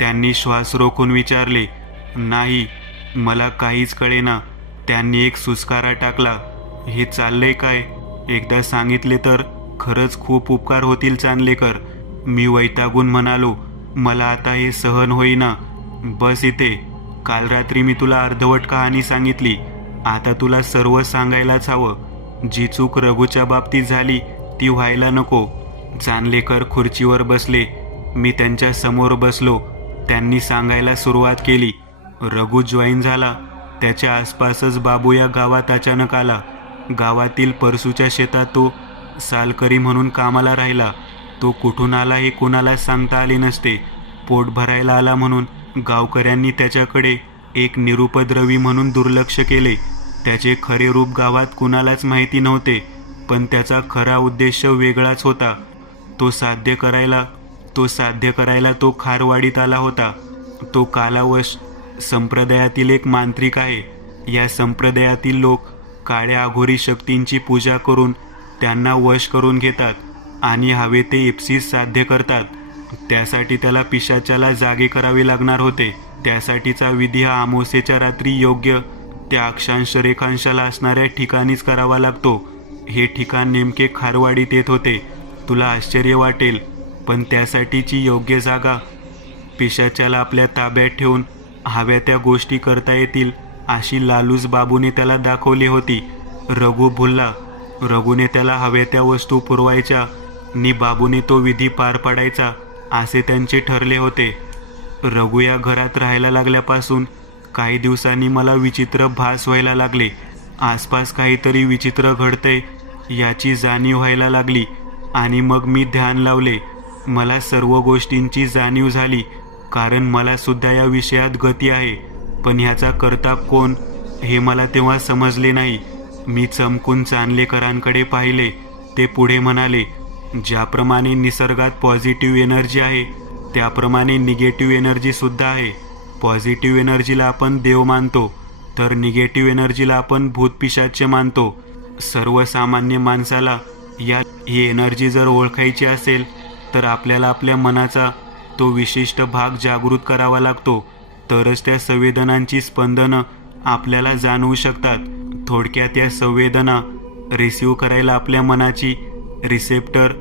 त्यांनी श्वास रोखून विचारले. नाही, मला काहीच कळेना. त्यांनी एक सुस्कारा टाकला. हे चाललंय काय? एकदा सांगितले तर खरंच खूप उपकार होतील चांदलेकर. मी वैतागून म्हणालो. मला आता हे सहन होईना. बस इथे. काल रात्री मी तुला अर्धवट कहाणी सांगितली. आता तुला सर्व सांगायलाच हवं. जी चूक रघुच्या बाबतीत झाली ती व्हायला नको. चांदलेकर खुर्चीवर बसले. मी त्यांच्या समोर बसलो. त्यांनी सांगायला सुरुवात केली. रघु जॉईन झाला. त्याच्या आसपासच बाबू या गावात अचानक आला. गावातील परसूच्या शेतात तो सालकरी म्हणून कामाला राहिला. तो कुठून आला हे कोणालाच सांगता आले नसते. पोट भरायला आला म्हणून गावकऱ्यांनी त्याच्याकडे एक निरुपद्रवी म्हणून दुर्लक्ष केले. त्याचे खरे रूप गावात कुणालाच माहिती नव्हते, पण त्याचा खरा उद्देश वेगळाच होता. तो साध्य करायला तो खारवाडीत आला होता. तो कालावश संप्रदायातील एक मांत्रिक आहे. या संप्रदायातील लोक काळ्या अघोरी शक्तींची पूजा करून त्यांना वश करून घेतात आणि हवे ते इप्सिस साध्य करतात. त्यासाठी त्याला पिशाच्याला जागे करावे लागणार होते. त्यासाठीचा विधी हा अमावस्येच्या रात्री योग्य त्या अक्षांश रेखांशाला असणाऱ्या ठिकाणीच करावा लागतो. हे ठिकाण नेमके खारवाडीत येत होते. तुला आश्चर्य वाटेल, पण त्यासाठीची योग्य जागा पिशाच्याला आपल्या ताब्यात ठेवून हव्या त्या गोष्टी करता येतील अशी लालूच बाबूने त्याला दाखवली होती. रघु भुलला. रघुने त्याला हव्या त्या वस्तू पुरवायच्या नि बाबूने तो विधी पार पाडायचा असे त्यांचे ठरले होते. रघु या घरात राहायला लागल्यापासून काही दिवसांनी मला विचित्र भास व्हायला लागले. आसपास काहीतरी विचित्र घडतंय याची जाणीव व्हायला लागली आणि मग मी ध्यान लावले. मला सर्व गोष्टींची जाणीव झाली, कारण मला सुद्धा या विषयात गती आहे. पण ह्याचा करता कोण हे मला तेव्हा समजले नाही. मी चमकून चांदलेकरांकडे पाहिले. ते पुढे म्हणाले, ज्याप्रमाणे निसर्गात पॉझिटिव्ह एनर्जी आहे त्याप्रमाणे निगेटिव्ह एनर्जी सुद्धा आहे. पॉझिटिव्ह एनर्जीला आपण देव मानतो, तर निगेटिव्ह एनर्जीला आपण भूतपिशाच्य मानतो. सर्वसामान्य माणसाला ही एनर्जी जर ओळखायची असेल तर आपल्याला आपल्या मनाचा तो विशिष्ट भाग जागृत करावा लागतो. तरच त्या संवेदनांची स्पंदनं आपल्याला जाणवू शकतात. थोडक्यात या संवेदना रिसीव्ह करायला आपल्या मनाची रिसेप्टर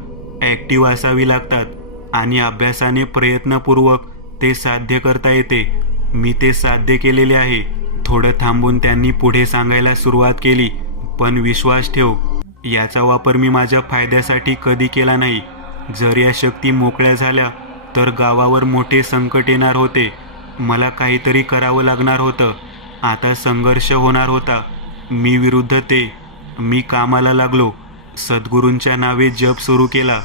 ॲक्टिव्ह असावी लागतात आणि अभ्यासाने प्रयत्नपूर्वक ते साध्य करता येते. मी ते साध्य केलेले आहे. थोडं थांबून त्यांनी पुढे सांगायला सुरुवात केली. पण विश्वास ठेव, याचा वापर मी माझ्या फायद्यासाठी कधी केला नाही. जर या शक्ती मोकळ्या झाल्या तर गावावर मोठे संकट येणार होते. मला काहीतरी करावं लागणार होतं. आता संघर्ष होणार होता. मी विरुद्ध ते. मी कामाला लागलो. सद्गुरूंच्या नावे जप सुरू केला.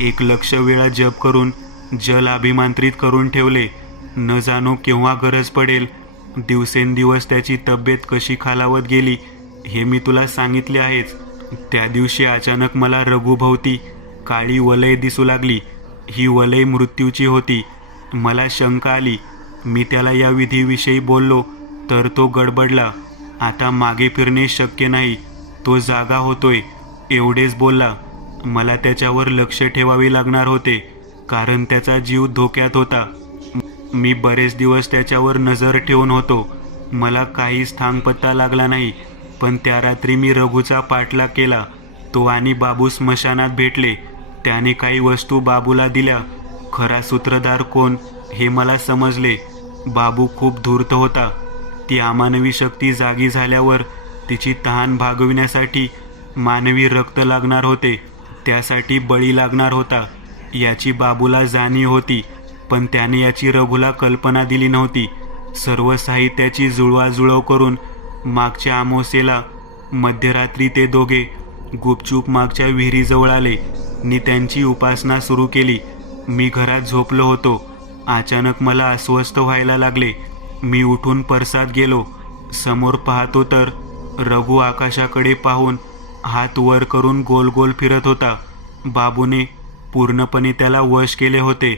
1,00,000 वेळा जप करून जल अभिमंत्रित करून ठेवले. न जाणो केव्हा गरज पडेल. दिवसेंदिवस त्याची तब्येत कशी खालावत गेली हे मी तुला सांगितले आहेच. त्या दिवशी अचानक मला रघुभोवती काळी वलय दिसू लागली. ही वलय मृत्यूची होती. मला शंका आली. मी त्याला या विधीविषयी बोललो तर तो गडबडला. आता मागे फिरणे शक्य नाही. तो जागा होतोय एवढेच बोलला. मला त्याच्यावर लक्ष ठेवावे लागणार होते, कारण त्याचा जीव धोक्यात होता. मी बरेच दिवस त्याच्यावर नजर ठेवून होतो. मला काहीच थांगपत्ता लागला नाही. पण त्या रात्री मी रघुचा पाठलाग केला. तो आणि बाबू स्मशानात भेटले. त्याने काही वस्तू बाबूला दिल्या. खरा सूत्रधार कोण हे मला समजले. बाबू खूप धूर्त होता. ती अमानवी शक्ती जागी झाल्यावर तिची तहान भागविण्यासाठी मानवी रक्त लागणार होते. त्यासाठी बळी लागणार होता याची बाबूला जाणीव होती, पण त्याने याची रघुला कल्पना दिली नव्हती. सर्व साहित्याची जुळवाजुळव करून मागच्या अमावस्येला मध्यरात्री ते दोघे गुपचूप मागच्या विहिरीजवळ आले नि त्यांची उपासना सुरू केली. मी घरात झोपलो होतो. अचानक मला अस्वस्थ व्हायला लागले. मी उठून परसात गेलो. समोर पाहतो तर रघु आकाशाकडे पाहून हात वर करून गोल गोल फिरत होता. बाबूने पूर्णपणे त्याला वश केले होते.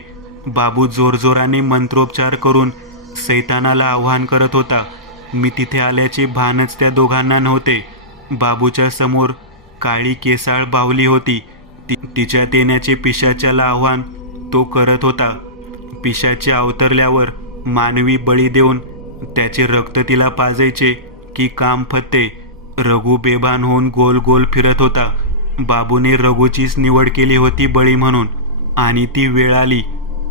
बाबू जोरजोराने मंत्रोपचार करून सैतानाला आव्हान करत होता. मी तिथे आल्याचे भानच त्या दोघांना नव्हते. बाबूच्या समोर काळी केसाळ बाहुली होती. तिच्यात येण्याचे पिशाच्याला आव्हान तो करत होता. पिशाचे अवतरल्यावर मानवी बळी देऊन त्याचे रक्त तिला पाजायचे की काम फत्ते. रघु बेभान होऊन गोल गोल फिरत होता. बाबूने रघुचीच निवड केली होती बळी म्हणून. आणि ती वेळ आली.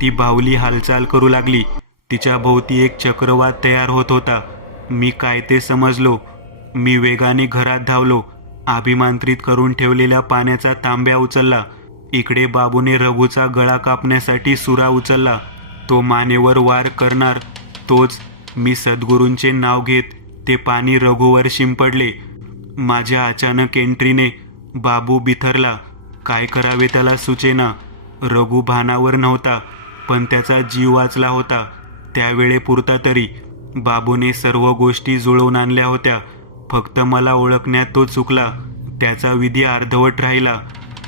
ती बाहुली हालचाल करू लागली. तिच्या भोवती एक चक्रवात तयार होत होता. मी काय ते समजलो. मी वेगाने घरात धावलो. अभिमंत्रित करून ठेवलेल्या पाण्याचा तांब्या उचलला. इकडे बाबूने रघुचा गळा कापण्यासाठी सुरा उचलला. तो मानेवर वार करणार तोच. मी सद्गुरूंचे नाव घेत ते पाणी रघुवर शिंपडले. माझ्या अचानक एंट्रीने बाबू बिथरला. काय करावे त्याला सुचेना. रघु भानावर नव्हता, पण त्याचा जीव वाचला होता. त्यावेळेपुरता तरी. बाबूने सर्व गोष्टी जुळवून आणल्या होत्या. फक्त मला ओळखण्यात तो चुकला. त्याचा विधी अर्धवट राहिला.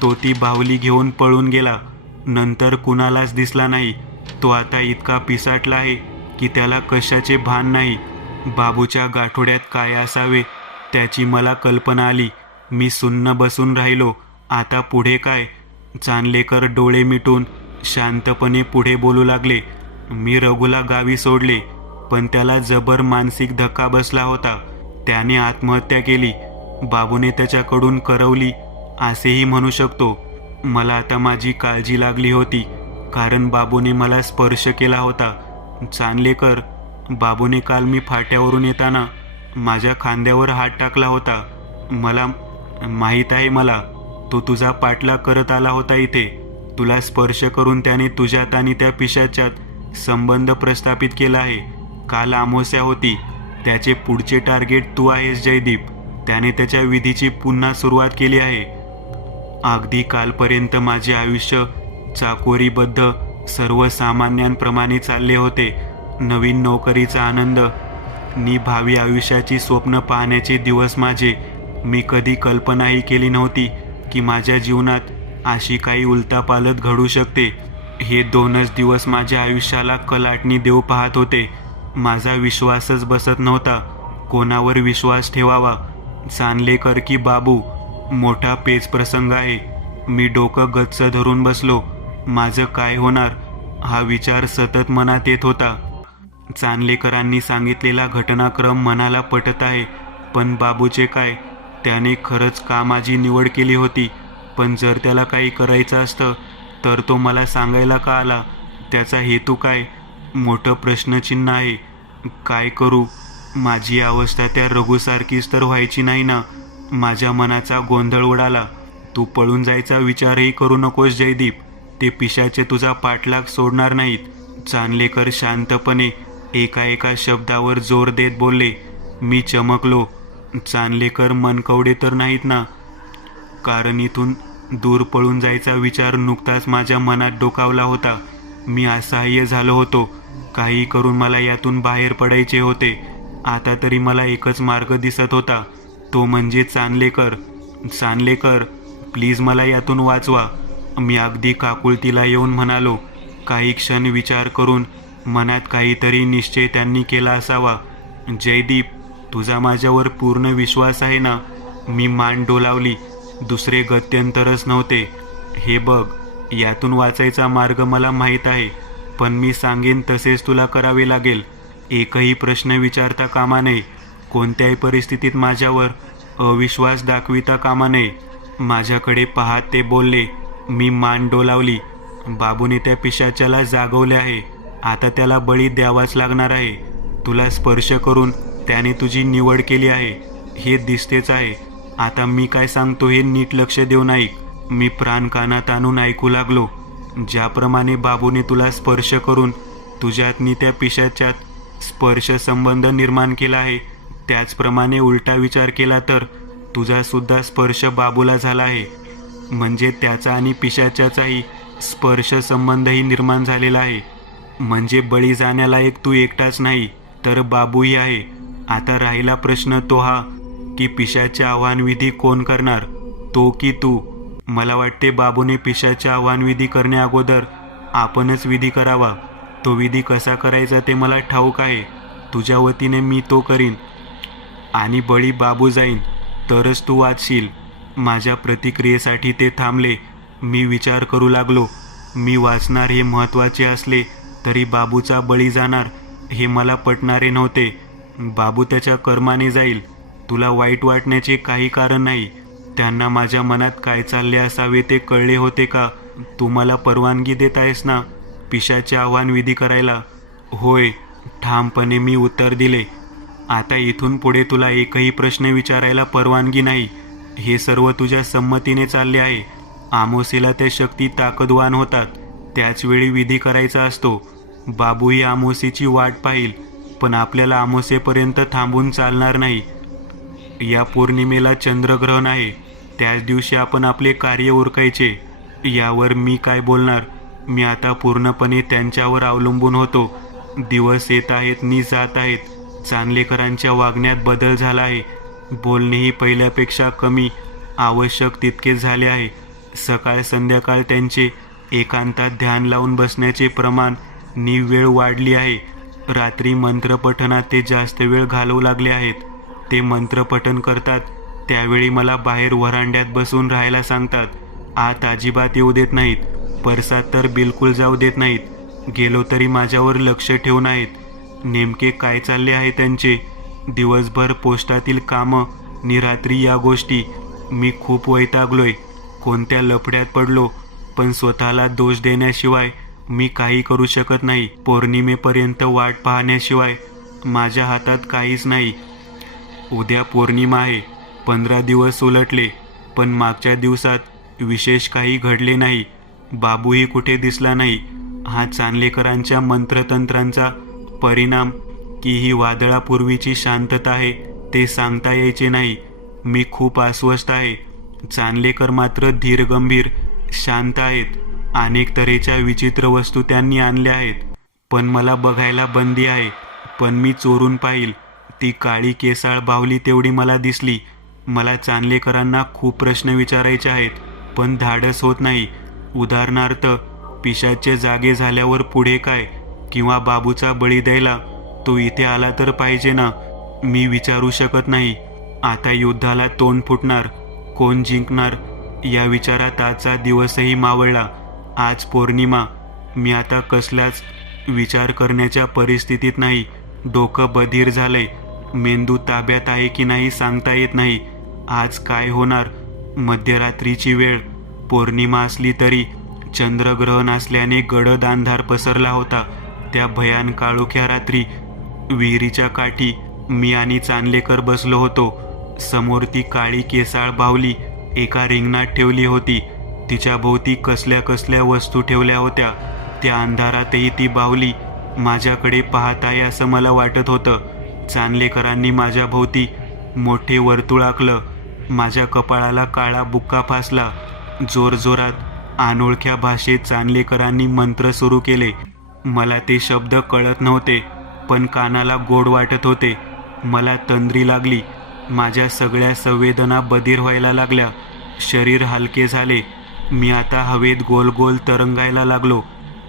तो ती बाहुली घेऊन पळून गेला. नंतर कुणालाच दिसला नाही. तो आता इतका पिसाटला आहे की त्याला कशाचे भान नाही. बाबूच्या गाठोड्यात काय असावे त्याची मला कल्पना आली. मी सुन्न बसून राहिलो. आता पुढे काय? चांदलेकर डोळे मिटून शांतपणे पुढे बोलू लागले. मी रघुला गावी सोडले, पण त्याला जबर मानसिक धक्का बसला होता. त्याने आत्महत्या केली. बाबूने त्याच्याकडून करवली असेही म्हणू शकतो. मला आता माझी काळजी लागली होती, कारण बाबूने मला स्पर्श केला होता. चांदलेकर, बाबूने काल मी फाट्यावरून येताना माझ्या खांद्यावर हात टाकला होता. मला माहीत आहे. मला तो तुझा पाठलाग करत आला होता इथे. तुला स्पर्श करून त्याने तुझ्यात आणि त्या पिशाच्यात संबंध प्रस्थापित केला आहे. काल अमावस्या होती. त्याचे पुढचे टार्गेट तू आहेस जयदीप. त्याने त्याच्या विधीची पुन्हा सुरुवात केली आहे. अगदी कालपर्यंत माझे आयुष्य चाकोरीबद्ध सर्वसामान्यांप्रमाणे चालले होते. नवीन नोकरीचा आनंद नि भावी आयुष्याची स्वप्न पाहण्याचे दिवस माझे. मी कधी कल्पनाही केली नव्हती की माझ्या जीवनात अशी काही उलथापालथ घडू शकते. हे 2च दिवस माझ्या आयुष्याला कलाटणी देऊ पाहत होते. माझा विश्वासच बसत नव्हता. कोणावर विश्वास ठेवावा? चांदलेकर की बाबू? मोठा पेच प्रसंग आहे. मी डोकं गच्च धरून बसलो. माझं काय होणार हा विचार सतत मनात येत होता. चांदलेकरांनी सांगितलेला घटनाक्रम मनाला पटत आहे, पण बाबूचे काय? त्याने खरंच कामाची निवड केली होती, पण जर त्याला काही करायचं असतं तर तो मला सांगायला का आला? त्याचा हेतू काय? मोठं प्रश्नचिन्ह आहे. काय करू? माझी अवस्था त्या रघुसारखीच तर व्हायची नाही ना. माझ्या मनाचा गोंधळ उडाला. तू पळून जायचा विचारही करू नकोस जयदीप. ते पिशाचे तुझा पाठलाग सोडणार नाहीत. चांदलेकर शांतपणे एका एका शब्दावर जोर देत बोलले. मी चमकलो. चांदलेकर मनकवडे तर नाहीत ना? कारण इथून दूर पळून जायचा विचार नुकताच माझ्या मनात डोकावला होता. मी असहाय्य झालो होतो. काही करून मला यातून बाहेर पडायचे होते. आता तरी मला एकच मार्ग दिसत होता, तो म्हणजे चांदलेकर. चांदलेकर, प्लीज मला यातून वाचवा. मी अगदी काकुळतीला येऊन म्हणालो. काही क्षण विचार करून मनात काहीतरी निश्चय त्यांनी केला असावा. जयदीप, तुझा माझ्यावर पूर्ण विश्वास आहे ना? मी मान डोलावली. दुसरे गत्यंतरच नव्हते. हे बघ, यातून वाचायचा मार्ग मला माहीत आहे, पण मी सांगेन तसेच तुला करावे लागेल. एकही प्रश्न विचारता कामा नये. कोणत्याही परिस्थितीत माझ्यावर अविश्वास दाखविता कामा नये. माझ्याकडे पाहत ते बोलले. मी मान डोलावली. बाबूने त्या पिशाच्याला जागवले आहे. आता त्याला बळी द्यावाच लागणार आहे. तुला स्पर्श करून त्याने तुझी निवड केली आहे हे दिसतेच आहे. आता मी काय सांगतो हे नीट लक्ष देऊन ऐक. मी प्राण कानात आणून ऐकू लागलो. ज्याप्रमाणे बाबूने तुला स्पर्श करून तुझ्यात नि त्या पिशाच्यात स्पर्श संबंध निर्माण केला आहे, त्याचप्रमाणे उलटा विचार केला तर तुझा सुद्धा स्पर्श बाबूला झाला आहे. म्हणजे त्याचा आणि पिशाच्याचाही स्पर्श संबंधही निर्माण झालेला आहे. म्हणजे बळी जाण्याला एक तू एकटाच नाही, तर बाबूही आहे. आता राहिला प्रश्न तो हा की पिशाचे आव्हानविधी कोण करणार? तो की तू? मला वाटते बाबूने पिशाचे आव्हान विधी करण्या अगोदर आपणच विधी करावा. तो विधी कसा करायचा ते मला ठाऊक आहे. तुझ्या वतीने मी तो करीन आणि बळी बाबू जाईन तरच तू वाचशील. माझ्या प्रतिक्रियेसाठी ते थांबले. मी विचार करू लागलो. मी वाचणार हे महत्त्वाचे असले तरी बाबूचा बळी जाणार हे मला पटणारे नव्हते. बाबू त्याच्या कर्माने जाईल. तुला वाईट वाटण्याचे काही कारण नाही. त्यांना माझ्या मनात काय चालले असावे ते कळले होते का? तू मला परवानगी देत आहेस ना पिशाचे आव्हान विधी करायला? होय, ठामपणे मी उत्तर दिले. आता इथून पुढे तुला एकही प्रश्न विचारायला परवानगी नाही. हे सर्व तुझ्या संमतीने चालले आहे. आमोसेला त्या शक्ती ताकदवान होतात. त्याचवेळी विधी करायचा असतो. बाबू ही आमोसेची वाट पाहिल, पण आपल्याला आमोसेपर्यंत थांबून चालणार नाही. या पौर्णिमेला चंद्रग्रहण आहे. त्याच दिवशी आपण आपले कार्य उरकायचे. यावर मी काय बोलणार? मी आता पूर्णपणे त्यांच्यावर अवलंबून होतो. दिवस येत आहेत नि जात आहेत. चांदलेकरांच्या वागण्यात बदल झाला आहे. बोलणेही पहिल्यापेक्षा कमी, आवश्यक तितकेच झाले आहे. सकाळ संध्याकाळ त्यांचे एकांतात ध्यान लावून बसण्याचे प्रमाण नि वेळ वाढली आहे. रात्री मंत्रपठणात ते जास्त वेळ घालवू लागले आहेत. ते मंत्रपठण करतात त्यावेळी मला बाहेर व्हरांड्यात बसून राहायला सांगतात. आत अजिबात येऊ देत नाहीत. परसात तर बिलकुल जाऊ देत नाहीत. गेलो तरी माझ्यावर लक्ष ठेवून आहेत. नेमके काय चालले आहे त्यांचे? दिवसभर पोस्टातील कामं नि रात्री या गोष्टी. मी खूप वैतागलोय. कोणत्या लफड्यात पडलो, पण स्वतःला दोष देण्याशिवाय मी काही करू शकत नाही. पौर्णिमेपर्यंत वाट पाहण्याशिवाय माझ्या हातात काहीच नाही. उद्या पौर्णिमा आहे. 15 दिवस उलटले, पण मागच्या दिवसात विशेष काही घडले नाही. बाबूही कुठे दिसला नाही. हा चांदलेकरांच्या मंत्रतंत्रांचा परिणाम की ही वादळापूर्वीची शांतता आहे ते सांगता यायचे नाही. मी खूप अस्वस्थ आहे. चांदलेकर मात्र धीर गंभीर शांत आहेत. अनेक तऱ्हेच्या विचित्र वस्तू त्यांनी आणल्या आहेत, पण मला बघायला बंदी आहे. पण मी चोरून पाहिल. ती काळी केसाळ बाहुली तेवढी मला दिसली. मला चांदलेकरांना खूप प्रश्न विचारायचे आहेत, पण धाडस होत नाही. उदाहरणार्थ, पिशाचे जागे झाल्यावर पुढे काय? किंवा बाबूचा बळी द्यायला तो इथे आला तर पाहिजे ना? मी विचारू शकत नाही. आता युद्धाला तोंड फुटणार. कोण जिंकणार या विचारात आजचा दिवसही मावळला. आज पौर्णिमा. मी आता कसलाच विचार करण्याच्या परिस्थितीत नाही. डोकं बधीर झालंय. मेंदू ताब्यात आहे की नाही सांगता येत नाही. आज काय होणार? मध्यरात्रीची वेळ. पौर्णिमा असली तरी चंद्रग्रहण असल्याने गडद अंधार पसरला होता. त्या भयान काळोख्या रात्री विहिरीच्या काठी मी आणि चांदलेकर बसलो होतो. समोर ती काळी केसाळ बाहुली एका रिंगणात ठेवली होती. तिच्या भोवती कसल्या कसल्या वस्तू ठेवल्या होत्या. त्या अंधारातही ती बाहुली माझ्याकडे पाहत आहे असं मला वाटत होतं. चांदलेकरांनी माझ्या भोवती मोठे वर्तुळ आखलं. माझ्या कपाळाला काळा बुक्का फासला. जोरजोरात अनोळख्या भाषेत चांदलेकरांनी मंत्र सुरू केले. मला ते शब्द कळत नव्हते, पण कानाला गोड वाटत होते. मला तंद्री लागली. माझ्या सगळ्या संवेदना बधीर व्हायला लागल्या. शरीर हलके झाले. मी आता हवेत गोल गोल तरंगायला लागलो.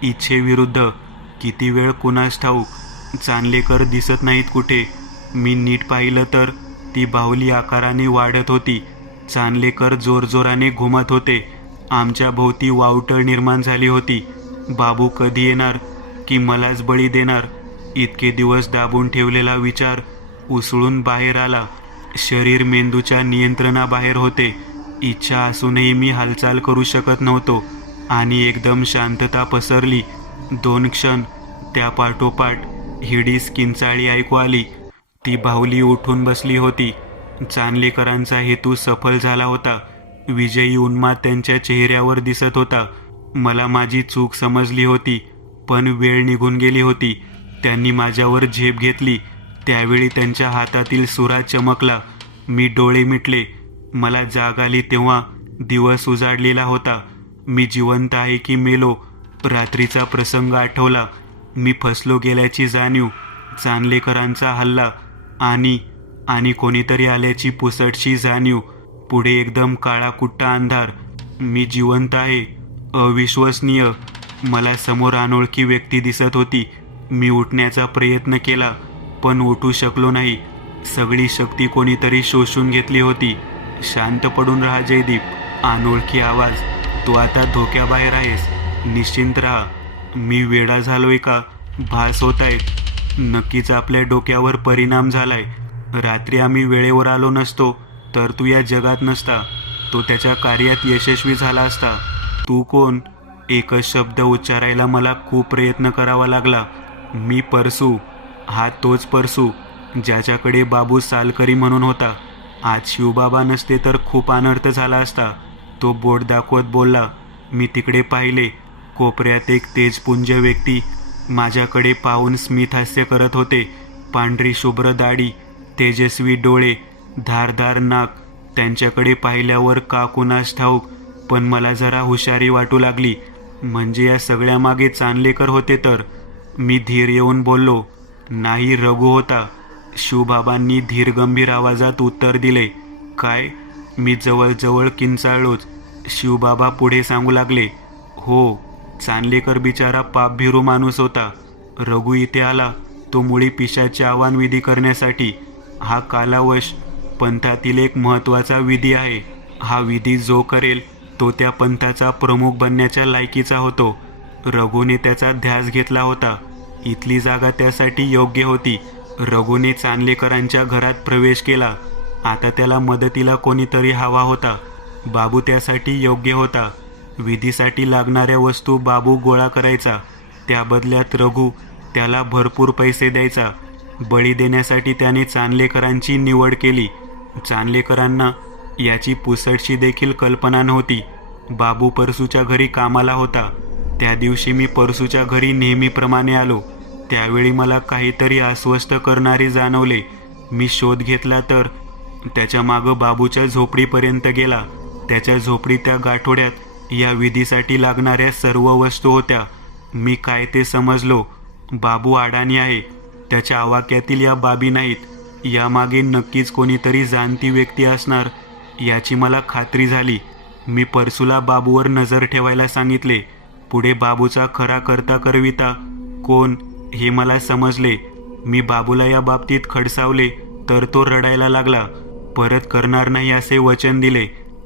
इच्छेविरुद्ध. किती वेळ कुणास ठाऊक. चांदलेकर दिसत नाहीत कुठे. मी नीट पाहिलं तर ती बाहुली आकाराने वाढत होती. चांदलेकर जोरजोराने घुमत होते. आमच्या भोवती वावटळ निर्माण झाली होती. बाबू कधी येणार की मलाच बळी देणार? इतके दिवस दाबून ठेवलेला विचार उसळून बाहेर आला. शरीर मेंदूच्या नियंत्रणाबाहेर होते. इच्छा असूनही मी हालचाल करू शकत नव्हतो. आणि एकदम शांतता पसरली. 2 क्षण त्यापाठोपाठ हिडीस किंचाळी ऐकू आली. ती बाहुली उठून बसली होती. चांदलेकरांचा हेतू सफल झाला होता. विजयी उन्माद त्यांच्या चेहऱ्यावर दिसत होता. मला माझी चूक समजली होती, पण वेळ निघून गेली होती. त्यांनी माझ्यावर झेप घेतली. त्यावेळी त्यांच्या हातातील सुरा चमकला. मी डोळे मिटले. मला जाग आली तेव्हा दिवस उजाडलेला होता. मी जिवंत आहे की मेलो? रात्रीचा प्रसंग आठवला. मी फसलो गेल्याची जाणीव. चांदलेकरांचा हल्ला आणि कोणीतरी आल्याची पुसटशी जाणीव. पुढे एकदम काळा कुट्टा अंधार. मी जिवंत आहे. अविश्वसनीय. मला समोर अनोळखी व्यक्ती दिसत होती. मी उठण्याचा प्रयत्न केला पण उठू शकलो नाही. सगळी शक्ती कोणीतरी शोषून घेतली होती. शांत पडून राहा जयदीप. अनोळखी आवाज. तू आता धोक्याबाहेर आहेस. निश्चिंत राहा. मी वेडा झालोय का? भास होत आहेत. नक्कीच आपल्या डोक्यावर परिणाम झालाय. रात्री आम्ही वेळेवर आलो नसतो तर तू या जगात नसता. तो त्याच्या कार्यात यशस्वी झाला असता. तू कोण? एकच शब्द उच्चारायला मला खूप प्रयत्न करावा लागला. मी परसू. हा तोच परसू ज्याच्याकडे बाबू सालकरी म्हणून होता. आज शिवबाबा नसते तर खूप अनर्थ झाला असता. तो बोट दाखवत बोलला. मी तिकडे पाहिले. कोपऱ्यात एक तेजपुंज व्यक्ती माझ्याकडे पाहून स्मित हास्य करत होते. पांढरी शुभ्र दाढी, तेजस्वी डोळे, धारदार नाक. त्यांच्याकडे पाहिल्यावर का कुणास ठाऊक पण मला जरा हुशारी वाटू लागली. म्हणजे या सगळ्यामागे चांदलेकर होते तर? मी धीर येऊन बोललो. नाही, रघु होता. शिवबाबांनी धीरगंभीर आवाजात उत्तर दिले. काय? मी जवळजवळ किंचाळलोच. शिवबाबा पुढे सांगू लागले. हो, चांदलेकर बिचारा पापभिरू माणूस होता. रघु इथे आला तो मुळी पिशाचे आवाहन विधी करण्यासाठी. हा कालावश पंथातील एक महत्त्वाचा विधी आहे. हा विधी जो करेल तो त्या पंथाचा प्रमुख बनण्याच्या लायकीचा होतो. रघुने त्याचा ध्यास घेतला होता. इथली जागा त्यासाठी योग्य होती. रघुने चांदलेकरांच्या घरात प्रवेश केला. आता त्याला मदतीला कोणीतरी हवा होता. बाबू त्यासाठी योग्य होता. विधीसाठी लागणाऱ्या वस्तू बाबू गोळा करायचा. त्या बदल्यात रघु त्याला भरपूर पैसे द्यायचा. बळी देण्यासाठी त्याने चांदलेकरांची निवड केली. चांदलेकरांना याची पुसटशी देखील कल्पना नव्हती. बाबू परसूच्या घरी कामाला होता. त्या दिवशी मी परसूच्या घरी नेहमीप्रमाणे आलो. त्यावेळी मला काहीतरी अस्वस्थ करणारे जाणवले. मी शोध घेतला तर त्याच्या मागं बाबूच्या झोपडीपर्यंत गेला. त्याच्या झोपडी त्या गाठोड्यात या विधीसाठी लागणाऱ्या सर्व वस्तू होत्या. मी काय ते समजलो. बाबू अडाणी आहे. त्याच्या आवाक्यातील या बाबी नाहीत. यामागे नक्कीच कोणीतरी जाणती व्यक्ती असणार याची मला खात्री झाली. मी परसूला बाबूवर नजर ठेवायला सांगितले. पुढे बाबूचा खरा करता करविता कोण हे मला समजले. मी बाबूला या बाबतीत खडसावले तर तो रडायला लागला. परत करणार नाही असे वचन दिले.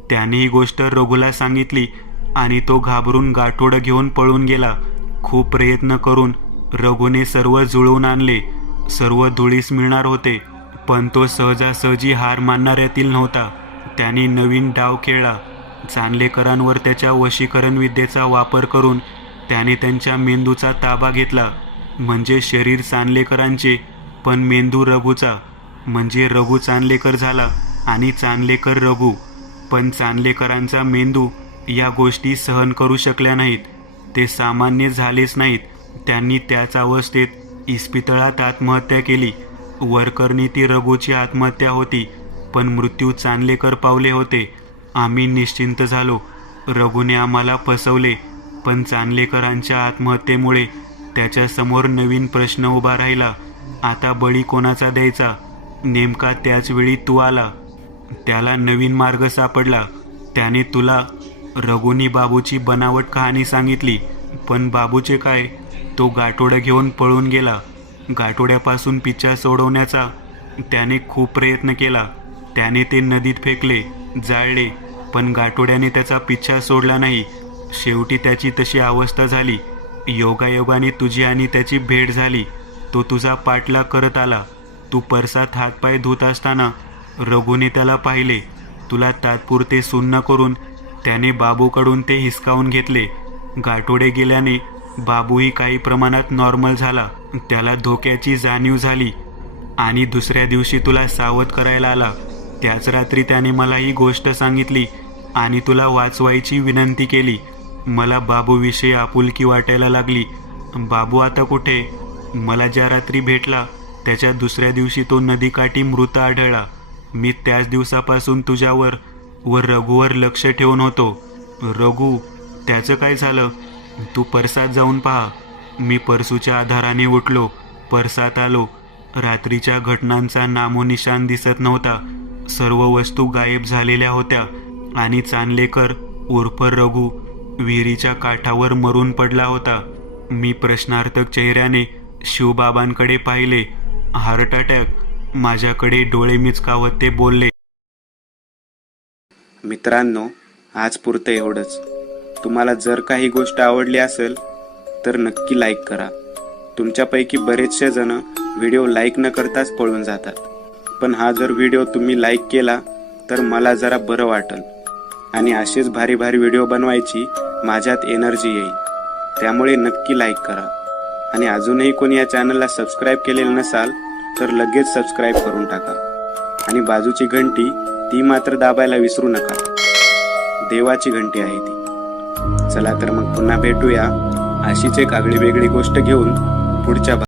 त्याने ही गोष्ट रघुला सांगितली आणि तो घाबरून गाठोडं घेऊन पळून गेला. खूप प्रयत्न करून रघुने सर्व जुळवून आणले. सर्व धुळीस मिळणार होते पण तो सहजासहजी हार मानणाऱ्यातील नव्हता. त्याने नवीन डाव खेळला. चांदलेकरांवर त्याच्या वशीकरण विद्येचा वापर करून त्याने त्यांच्या मेंदूचा ताबा घेतला. म्हणजे शरीर चांदलेकरांचे पण मेंदू रघुचा. म्हणजे रघु चांदलेकर झाला आणि चांदलेकर रघु. पण चांदलेकरांचा मेंदू या गोष्टी सहन करू शकल्या नाहीत. ते सामान्य झालेच नाहीत. त्यांनी त्याच अवस्थेत इस्पितळात आत्महत्या केली. वरकरणी ती रघुची आत्महत्या होती पण मृत्यू चांदलेकर पावले होते. आम्ही निश्चिंत झालो. रघुने आम्हाला फसवले. पण चांदलेकरांच्या आत्महत्येमुळे त्याच्यासमोर नवीन प्रश्न उभा राहिला. आता बळी कोणाचा द्यायचा? नेमका त्याच वेळी तू आला. त्याला नवीन मार्ग सापडला. त्याने तुला रघुनी बाबूची बनावट कहाणी सांगितली. पण बाबूचे काय? तो गाठोडं घेऊन पळून गेला. गाठोड्यापासून पिच्छा सोडवण्याचा त्याने खूप प्रयत्न केला. त्याने ते नदीत फेकले, जाळले, पण गाठोड्याने त्याचा पिच्छा सोडला नाही. शेवटी त्याची तशी अवस्था झाली. योगायोगाने तुझी आणि त्याची भेट झाली. तो तुझा पाठलाग करत आला. तू परसात हातपाय धुत असताना रघुने त्याला पाहिले. तुला तात्पुरते सुन्न करून त्याने बाबूकडून ते हिसकावून घेतले. गाठोडे गेल्याने बाबूही काही प्रमाणात नॉर्मल झाला. त्याला धोक्याची जाणीव झाली आणि दुसऱ्या दिवशी तुला सावध करायला आला. त्याच रात्री त्याने मला ही गोष्ट सांगितली आणि तुला वाचवायची विनंती केली. मला बाबूविषयी आपुलकी वाटायला लागली. बाबू आता कुठे? मला ज्या रात्री भेटला त्याच्या दुसऱ्या दिवशी तो नदीकाठी मृत आढळला. मी त्याच दिवसापासून तुझ्यावर व रघुवर लक्ष ठेवून होतो. रघु, त्याचं काय झालं? तू परसात जाऊन पहा. मी परसूच्या आधाराने उठलो. परसात आलो. रात्रीच्या घटनांचा नामोनिशान दिसत नव्हता. सर्व वस्तू गायब झालेल्या होत्या आणि चांदलेकर उर्फ रघु विहिरीच्या काठावर मरून पडला होता. मी प्रश्नार्थक चेहऱ्याने शिवबाबांकडे पाहिले. Heart attack? माझ्याकडे डोळे मिचकावत ते बोलले. मित्रांनो, आज पुरतं एवढंच. तुम्हाला जर काही गोष्ट आवडली असेल तर नक्की लाईक करा. तुमच्यापैकी बरेचसे जण व्हिडिओ लाईक न करताच पळून जातात, पण हा जर व्हिडिओ तुम्ही लाईक केला तर मला जरा बरं वाटेल आणि असेच भारी भारी व्हिडिओ बनवायची माझ्यात एनर्जी येईल. त्यामुळे नक्की लाईक करा आणि अजूनही कोणी या चॅनलला सबस्क्राईब केलेलं नसाल तर लगेच सबस्क्राईब करून टाका आणि बाजूची घंटी ती मात्र दाबायला विसरू नका. देवाची घंटी आहे ती. चला तर मग पुन्हा भेटूया अशीच एक आगळी वेगळी गोष्ट घेऊन पुढच्या